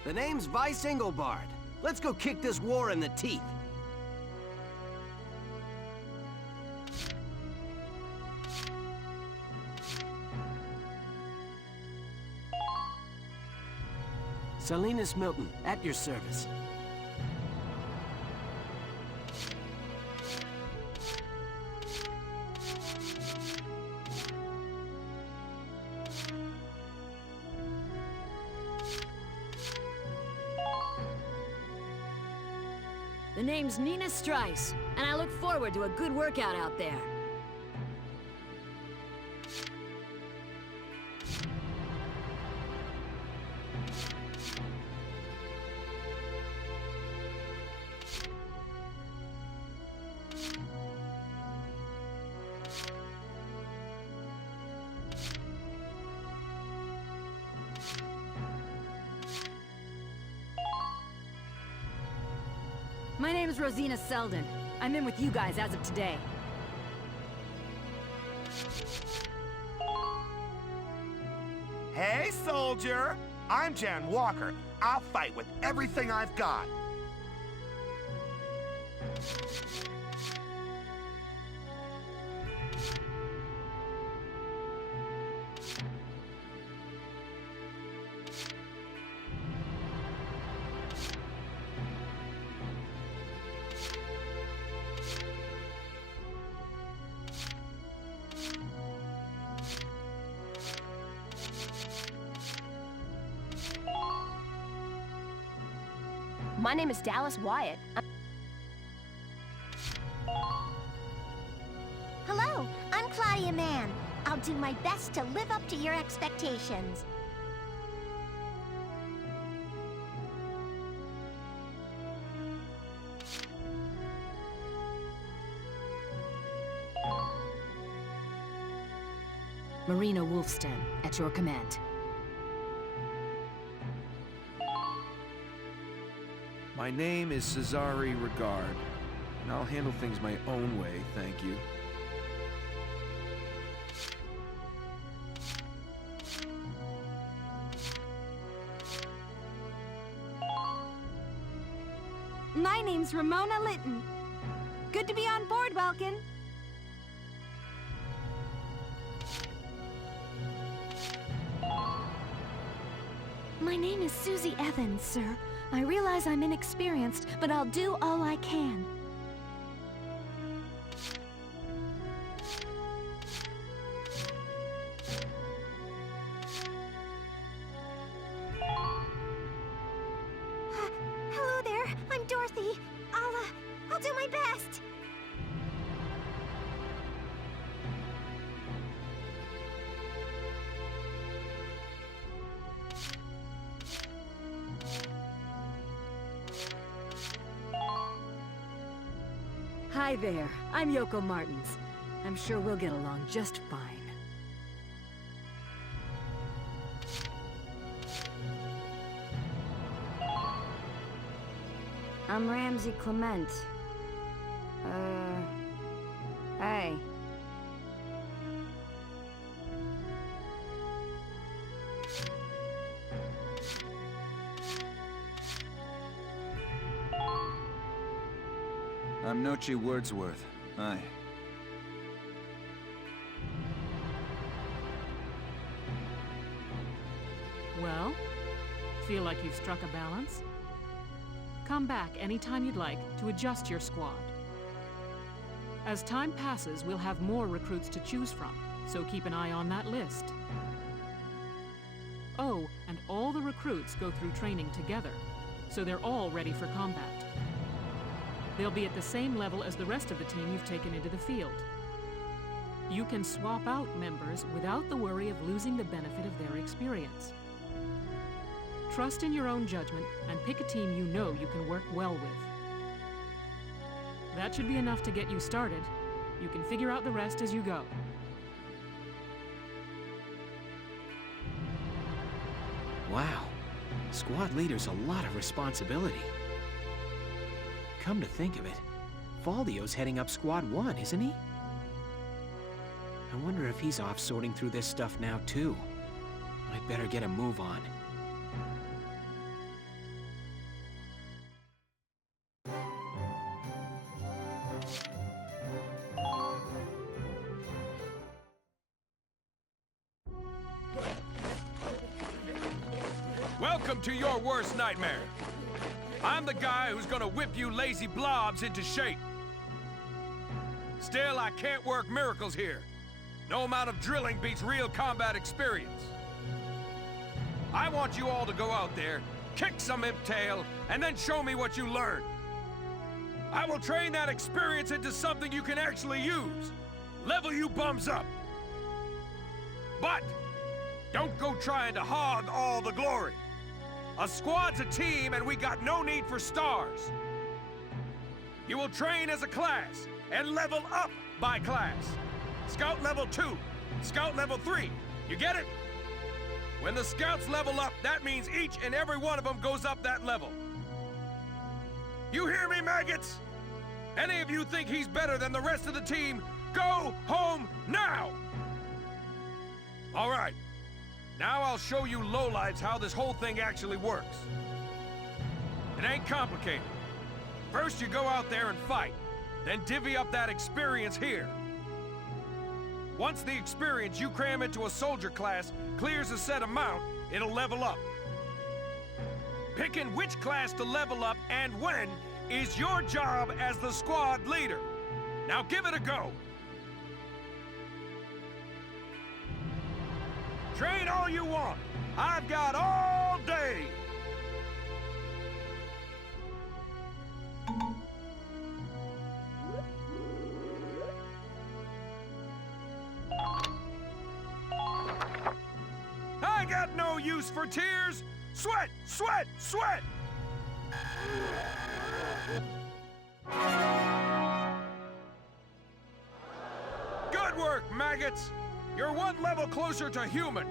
The name's Vice Engelbard. Let's go kick this war in the teeth. Salinas Milton, at your service. The name's Nina Strice, and I look forward to a good workout out there. My name's Rosina Selden. I'm in with you guys as of today. Hey, soldier! I'm Jan Walker. I'll fight with everything I've got. My name is Dallas Wyatt. Hello, I'm Claudia Mann. I'll do my best to live up to your expectations. Marina Wolfsten, at your command. My name is Cesare Regard, and I'll handle things my own way, thank you. My name's Ramona Litton. Good to be on board, Welkin. My name is Susie Evans, sir. I realize I'm inexperienced, but I'll do all I can. Hello there, I'm Dorothy. I'll do my best. Hi there, I'm Yoko Martins. I'm sure we'll get along just fine. I'm Ramsey Clement. Hey. I'm Nochi Wordsworth. Hi. Well, feel like you've struck a balance? Come back anytime you'd like to adjust your squad. As time passes, we'll have more recruits to choose from, so keep an eye on that list. Oh, and all the recruits go through training together, so they're all ready for combat. They'll be at the same level as the rest of the team you've taken into the field. You can swap out members without the worry of losing the benefit of their experience. Trust in your own judgment and pick a team you know you can work well with. That should be enough to get you started. You can figure out the rest as you go. Wow. Squad leader's a lot of responsibility. Come to think of it, Valdio's heading up Squad 1, isn't he? I wonder if he's off sorting through this stuff now, too. I'd better get a move on. Welcome to your worst nightmare. I'm the guy who's gonna whip you lazy blobs into shape. Still, I can't work miracles here. No amount of drilling beats real combat experience. I want you all to go out there, kick some imp tail, and then show me what you learned. I will train that experience into something you can actually use. Level you bums up. But don't go trying to hog all the glory. A squad's a team, and we got no need for stars. You will train as a class, and level up by class. Scout level 2, Scout level 3. You get it? When the Scouts level up, that means each and every one of them goes up that level. You hear me, maggots? Any of you think he's better than the rest of the team, go home now! All right. Now I'll show you lowlights how this whole thing actually works. It ain't complicated. First you go out there and fight, then divvy up that experience here. Once the experience you cram into a soldier class clears a set amount, it'll level up. Picking which class to level up and when is your job as the squad leader. Now give it a go. Train all you want. I've got all day. I got no use for tears. Sweat, sweat, sweat. Good work, maggots. You're one level closer to human.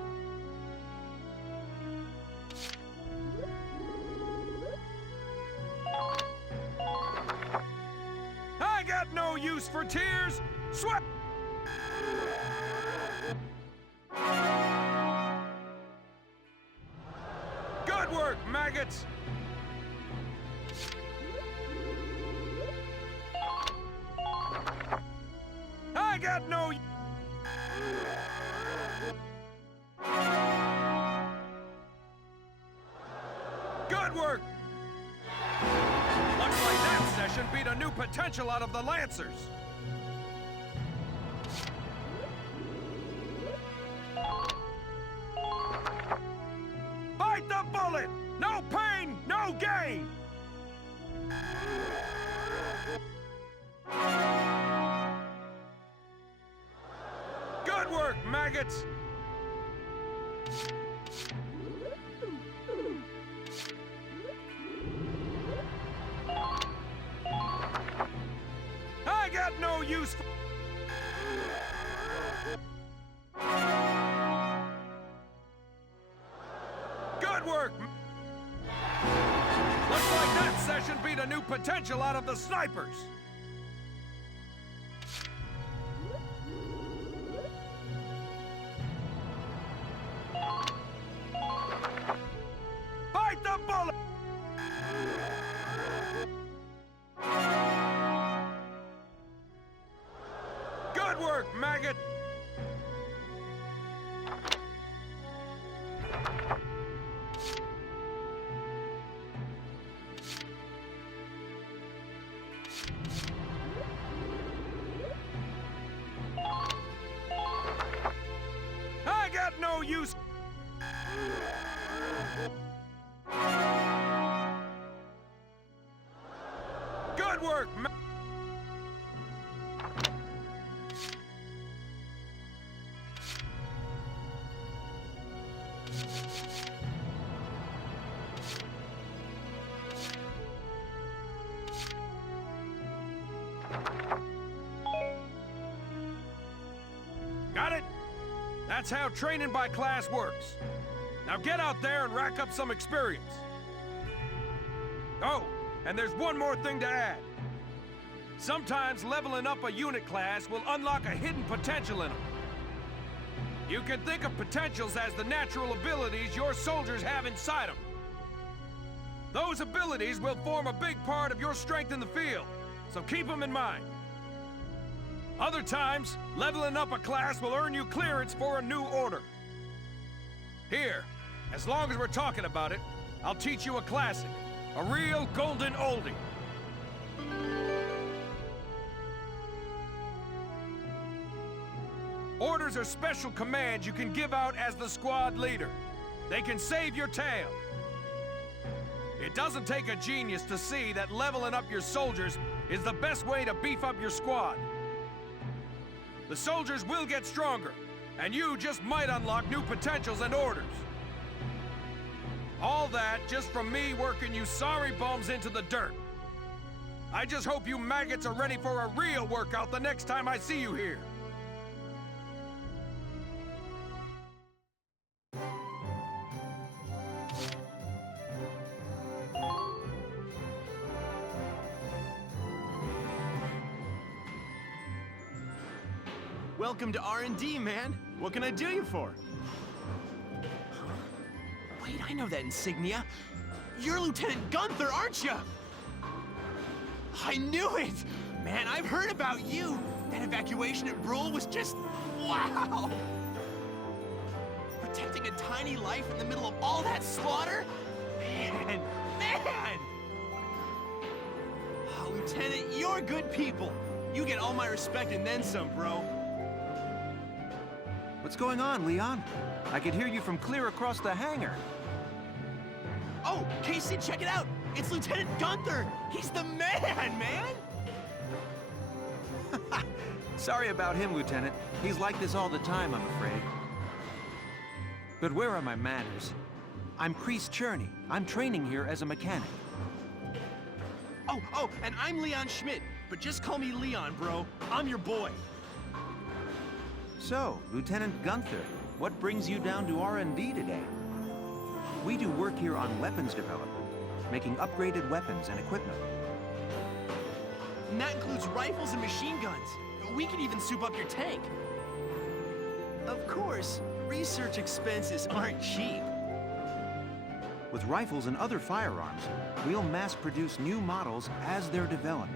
I got no use for tears. Sweat. Good work, maggots. I got no... Good work! Looks like that session beat a new potential out of the Lancers. Bite the bullet! No pain, no gain! Good work, maggots! I got no use for... Good work! Looks like that session beat a new potential out of the snipers. Bite the bullet! Good work, maggot! I got no use. Good work, Got it? That's how training by class works. Now get out there and rack up some experience. Oh, and there's one more thing to add. Sometimes leveling up a unit class will unlock a hidden potential in them. You can think of potentials as the natural abilities your soldiers have inside them. Those abilities will form a big part of your strength in the field, so keep them in mind. Other times, leveling up a class will earn you clearance for a new order. Here, as long as we're talking about it, I'll teach you a classic, a real golden oldie. Orders are special commands you can give out as the squad leader. They can save your tail. It doesn't take a genius to see that leveling up your soldiers is the best way to beef up your squad. The soldiers will get stronger, and you just might unlock new potentials and orders. All that just from me working you sorry bums into the dirt. I just hope you maggots are ready for a real workout the next time I see you here. Welcome to R&D, man. What can I do you for? Wait, I know that insignia. You're Lieutenant Gunther, aren't you? I knew it! Man, I've heard about you. That evacuation at Brule was just... wow! Protecting a tiny life in the middle of all that slaughter? Man! Oh, Lieutenant, you're good people. You get all my respect and then some, bro. What's going on, Leon? I could hear you from clear across the hangar. Oh, Casey, check it out! It's Lieutenant Gunther! He's the man! Sorry about him, Lieutenant. He's like this all the time, I'm afraid. But where are my manners? I'm Kreese Cherney. I'm training here as a mechanic. Oh, and I'm Leon Schmidt, but just call me Leon, bro. I'm your boy. So, Lieutenant Gunther, what brings you down to R&D today? We do work here on weapons development, making upgraded weapons and equipment. And that includes rifles and machine guns. We can even soup up your tank. Of course, research expenses aren't cheap. With rifles and other firearms, we'll mass-produce new models as they're developed.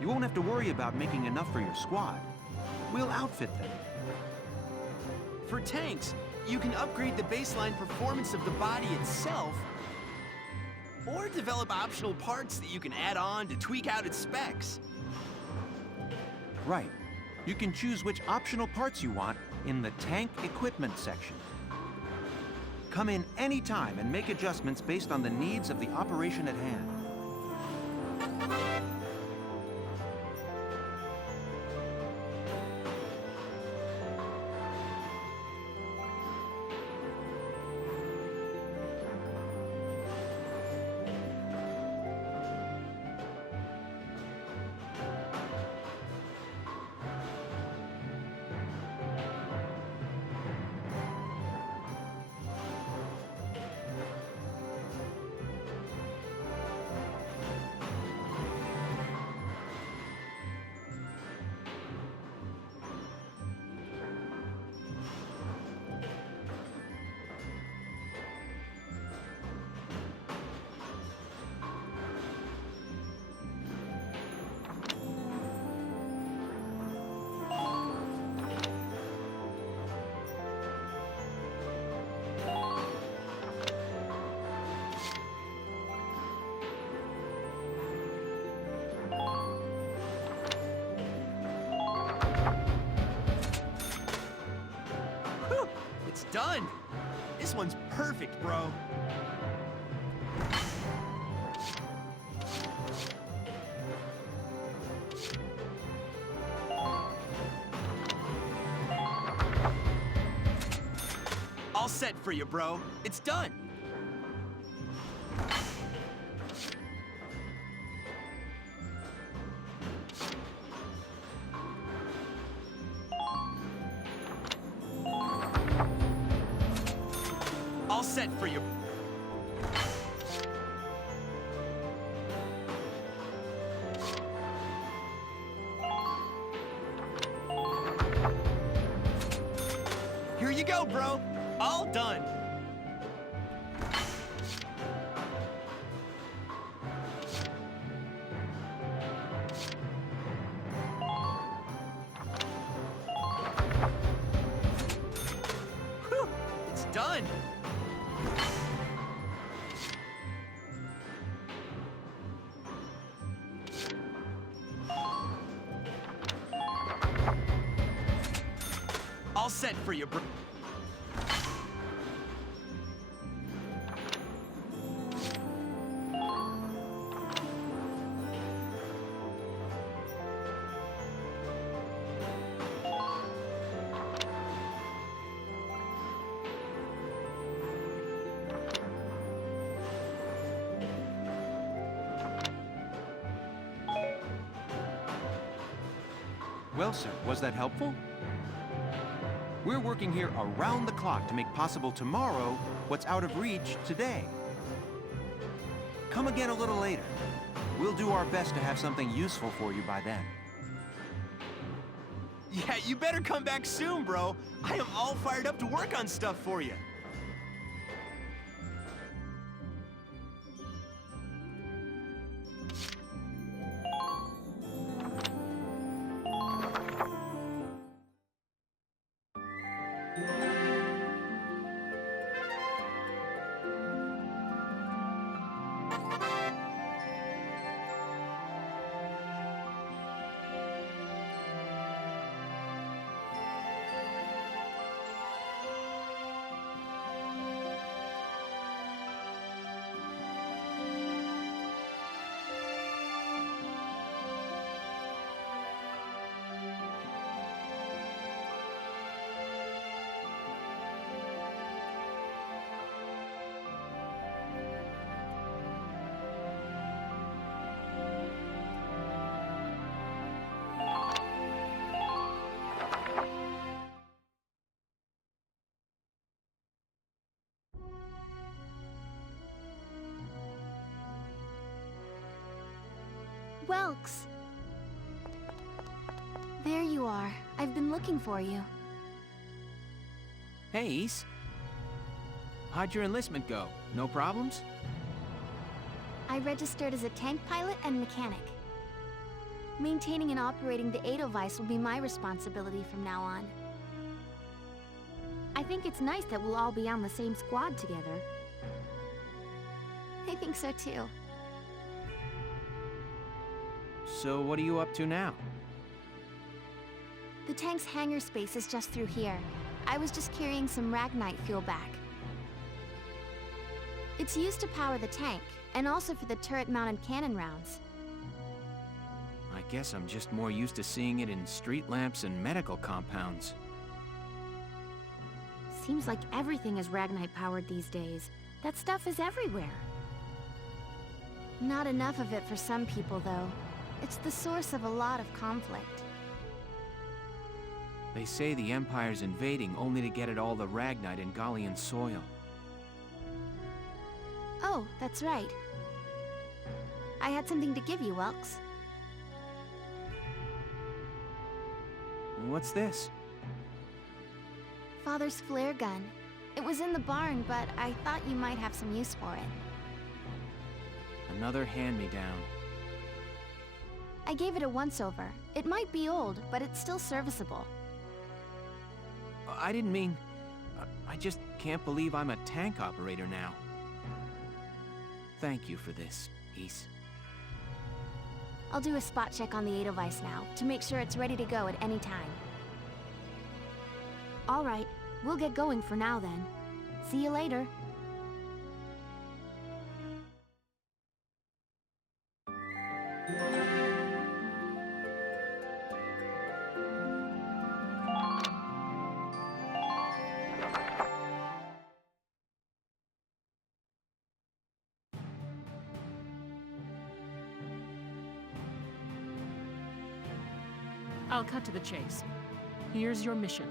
You won't have to worry about making enough for your squad. We'll outfit them. For tanks, you can upgrade the baseline performance of the body itself, Or develop optional parts that you can add on to tweak out its specs. Right. You can choose which optional parts you want in the tank equipment section. Come in anytime and make adjustments based on the needs of the operation at hand. It's done! This one's perfect, bro. All set for you, bro. It's done. All set for you. Here you go, bro. All done. Whew, it's done. All set for you, bro. Well, sir, was that helpful? We're working here around the clock to make possible tomorrow what's out of reach today. Come again a little later. We'll do our best to have something useful for you by then. Yeah, you better come back soon, bro. I am all fired up to work on stuff for you. Welks! There you are. I've been looking for you. Hey, Ace. How'd your enlistment go? No problems? I registered as a tank pilot and mechanic. Maintaining and operating the Edelweiss will be my responsibility from now on. I think it's nice that we'll all be on the same squad together. I think so too. So what are you up to now? The tank's hangar space is just through here. I was just carrying some Ragnite fuel back. It's used to power the tank, and also for the turret-mounted cannon rounds. I guess I'm just more used to seeing it in street lamps and medical compounds. Seems like everything is Ragnite-powered these days. That stuff is everywhere. Not enough of it for some people, though. It's the source of a lot of conflict. They say the Empire's invading only to get at all the Ragnite in Gallian soil. Oh, that's right. I had something to give you, Welks. What's this? Father's flare gun. It was in the barn, but I thought you might have some use for it. Another hand-me-down. I gave it a once-over. It might be old, but it's still serviceable. I didn't mean... I just can't believe I'm a tank operator now. Thank you for this, Ys. I'll do a spot check on the Edelweiss now, to make sure it's ready to go at any time. All right, we'll get going for now then. See you later. I'll cut to the chase. Here's your mission.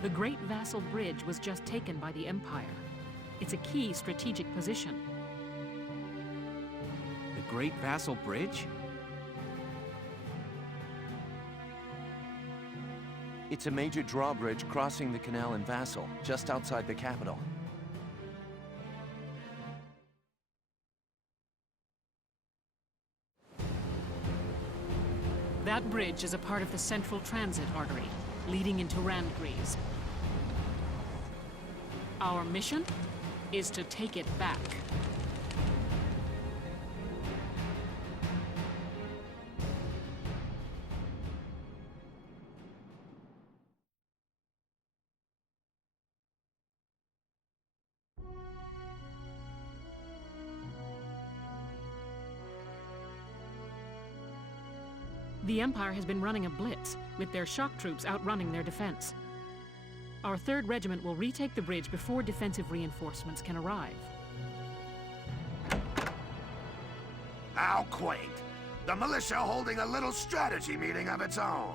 The Great Vassal Bridge was just taken by the Empire. It's a key strategic position. The Great Vassal Bridge? It's a major drawbridge crossing the canal in Vassal, just outside the capital. That bridge is a part of the central transit artery, leading into Randgries. Our mission is to take it back. The Empire has been running a blitz, with their shock troops outrunning their defense. Our 3rd Regiment will retake the bridge before defensive reinforcements can arrive. How quaint. The militia holding a little strategy meeting of its own.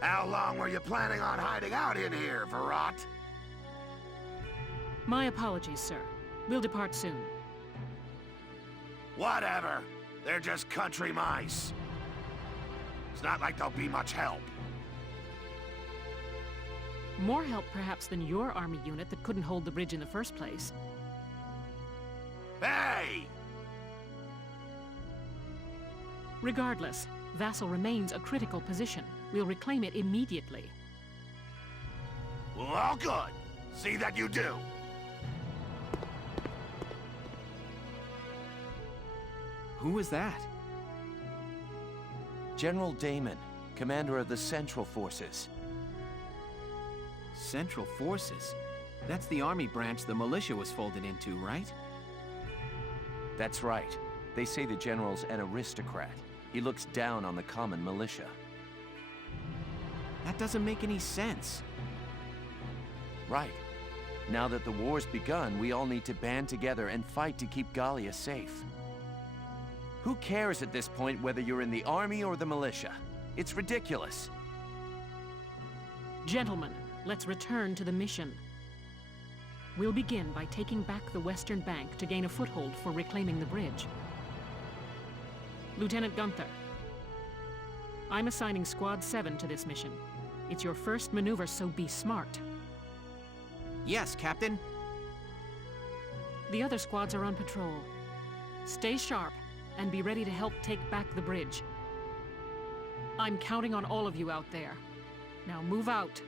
How long were you planning on hiding out in here, Verrot? My apologies, sir. We'll depart soon. Whatever. They're just country mice. It's not like they'll be much help. More help, perhaps, than your army unit that couldn't hold the bridge in the first place. Hey! Regardless, Vassal remains a critical position. We'll reclaim it immediately. Well, good. See that you do. Who was that? General Damon, commander of the Central Forces. Central Forces? That's the army branch the militia was folded into, right? That's right. They say the general's an aristocrat. He looks down on the common militia. That doesn't make any sense. Right. Now that the war's begun, we all need to band together and fight to keep Gallia safe. Who cares at this point whether you're in the army or the militia? It's ridiculous. Gentlemen, let's return to the mission. We'll begin by taking back the western bank to gain a foothold for reclaiming the bridge. Lieutenant Gunther, I'm assigning Squad 7 to this mission. It's your first maneuver, so be smart. Yes, Captain. The other squads are on patrol. Stay sharp and be ready to help take back the bridge. I'm counting on all of you out there. Now move out.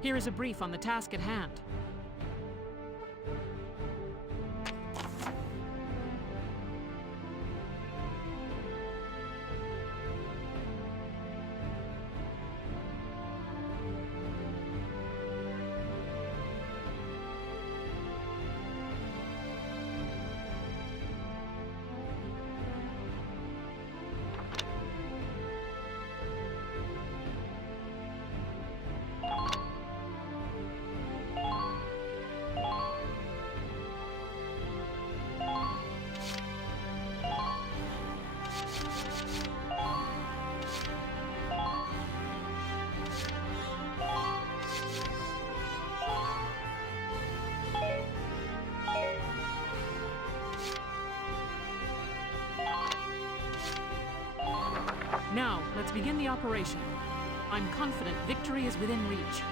Here is a brief on the task at hand. Now, let's begin the operation. I'm confident victory is within reach.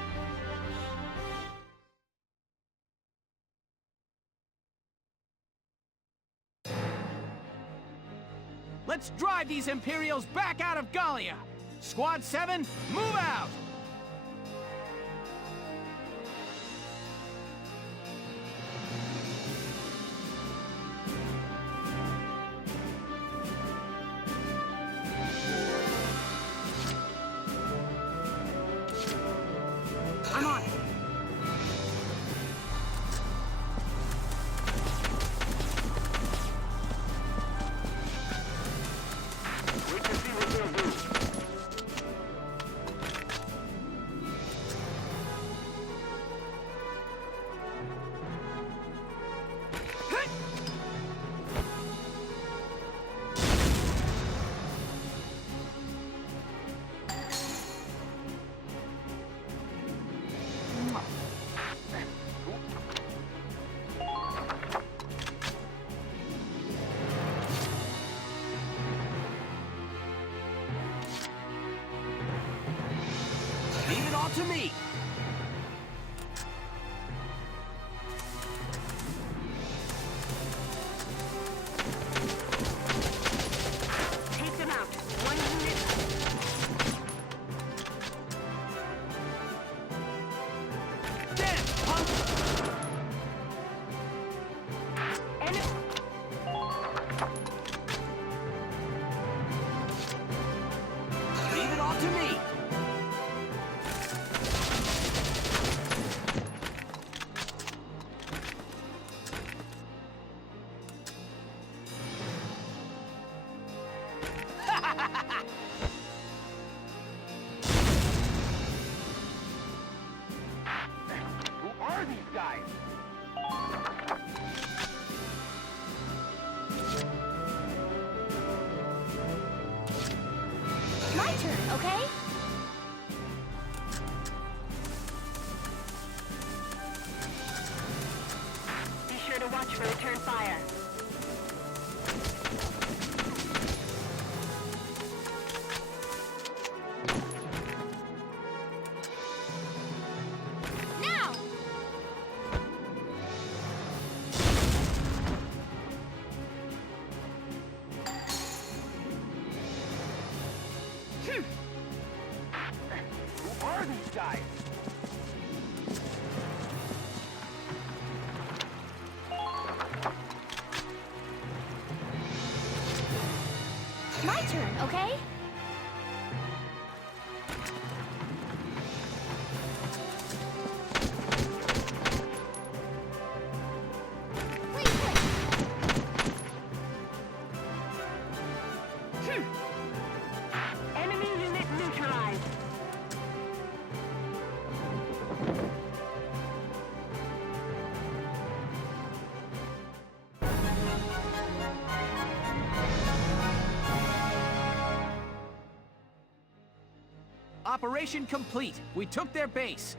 Let's drive these Imperials back out of Gallia! Squad 7, move out! I'm on. We can see what they'll do. Leave it all to me! Take them out. One unit. Dead, punk! Leave it all to me! Who are these guys? My turn, okay? Be sure to watch for return fire. Now! Who are these guys? My turn, okay? Operation complete. We took their base.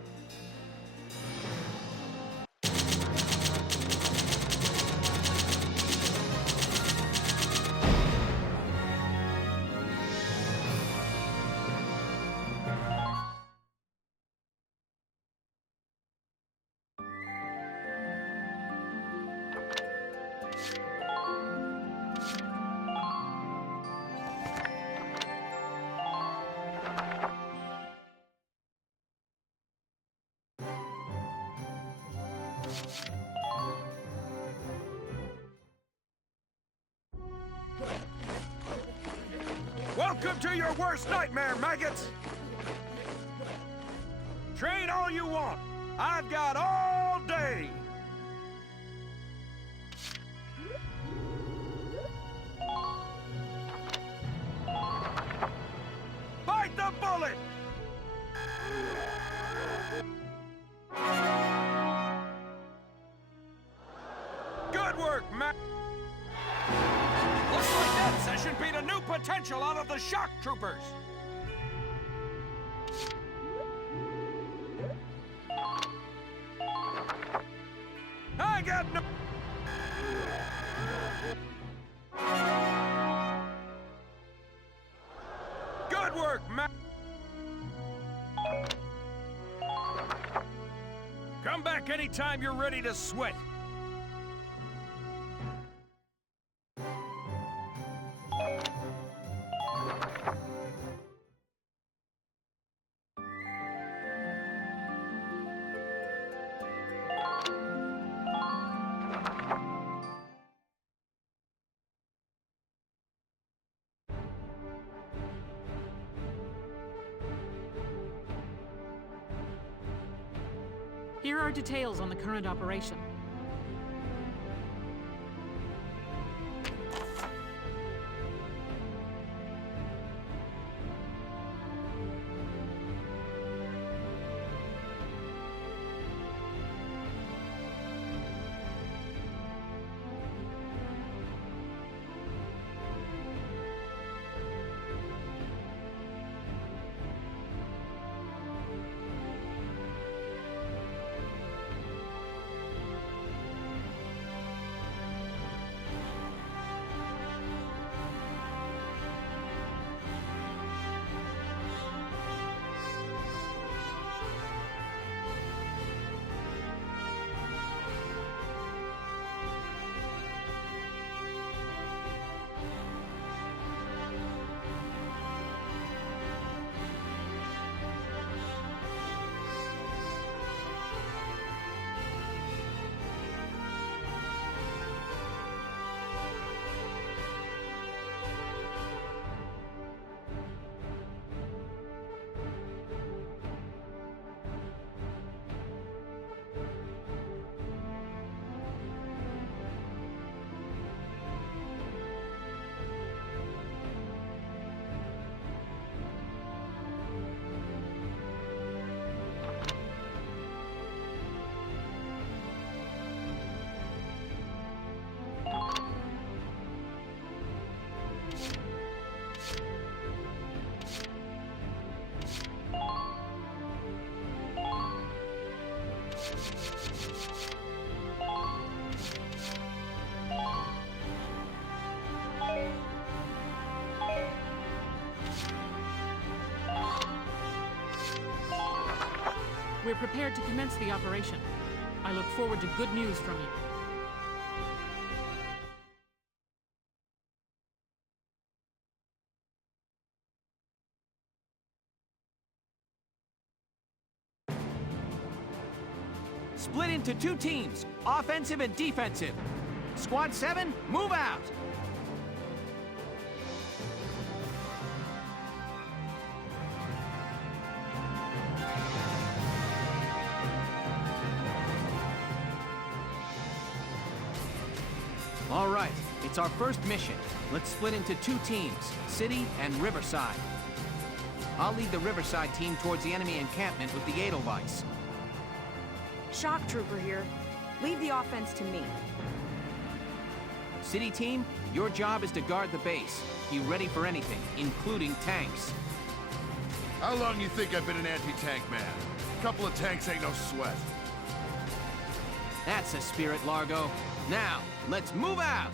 Welcome to your worst nightmare, maggots! Train all you want. I've got all day. Bite the bullet! Good work, Mac. Looks like that session beat a new potential out of the shock troopers. I got no... Good work, Mac. Come back anytime you're ready to sweat. Here are details on the current operation. We're prepared to commence the operation. I look forward to good news from you. Split into 2 teams, offensive and defensive. Squad 7, move out! All right, it's our first mission. Let's split into 2 teams, City and Riverside. I'll lead the Riverside team towards the enemy encampment with the Edelweiss. Shock Trooper here. Leave the offense to me. City team, your job is to guard the base. Be ready for anything, including tanks. How long you think I've been an anti-tank man? A couple of tanks ain't no sweat. That's a spirit, Largo. Now, let's move out!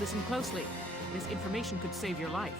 Listen closely. This information could save your life.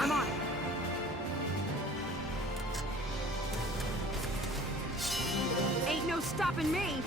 I'm on it. Ain't no stopping me.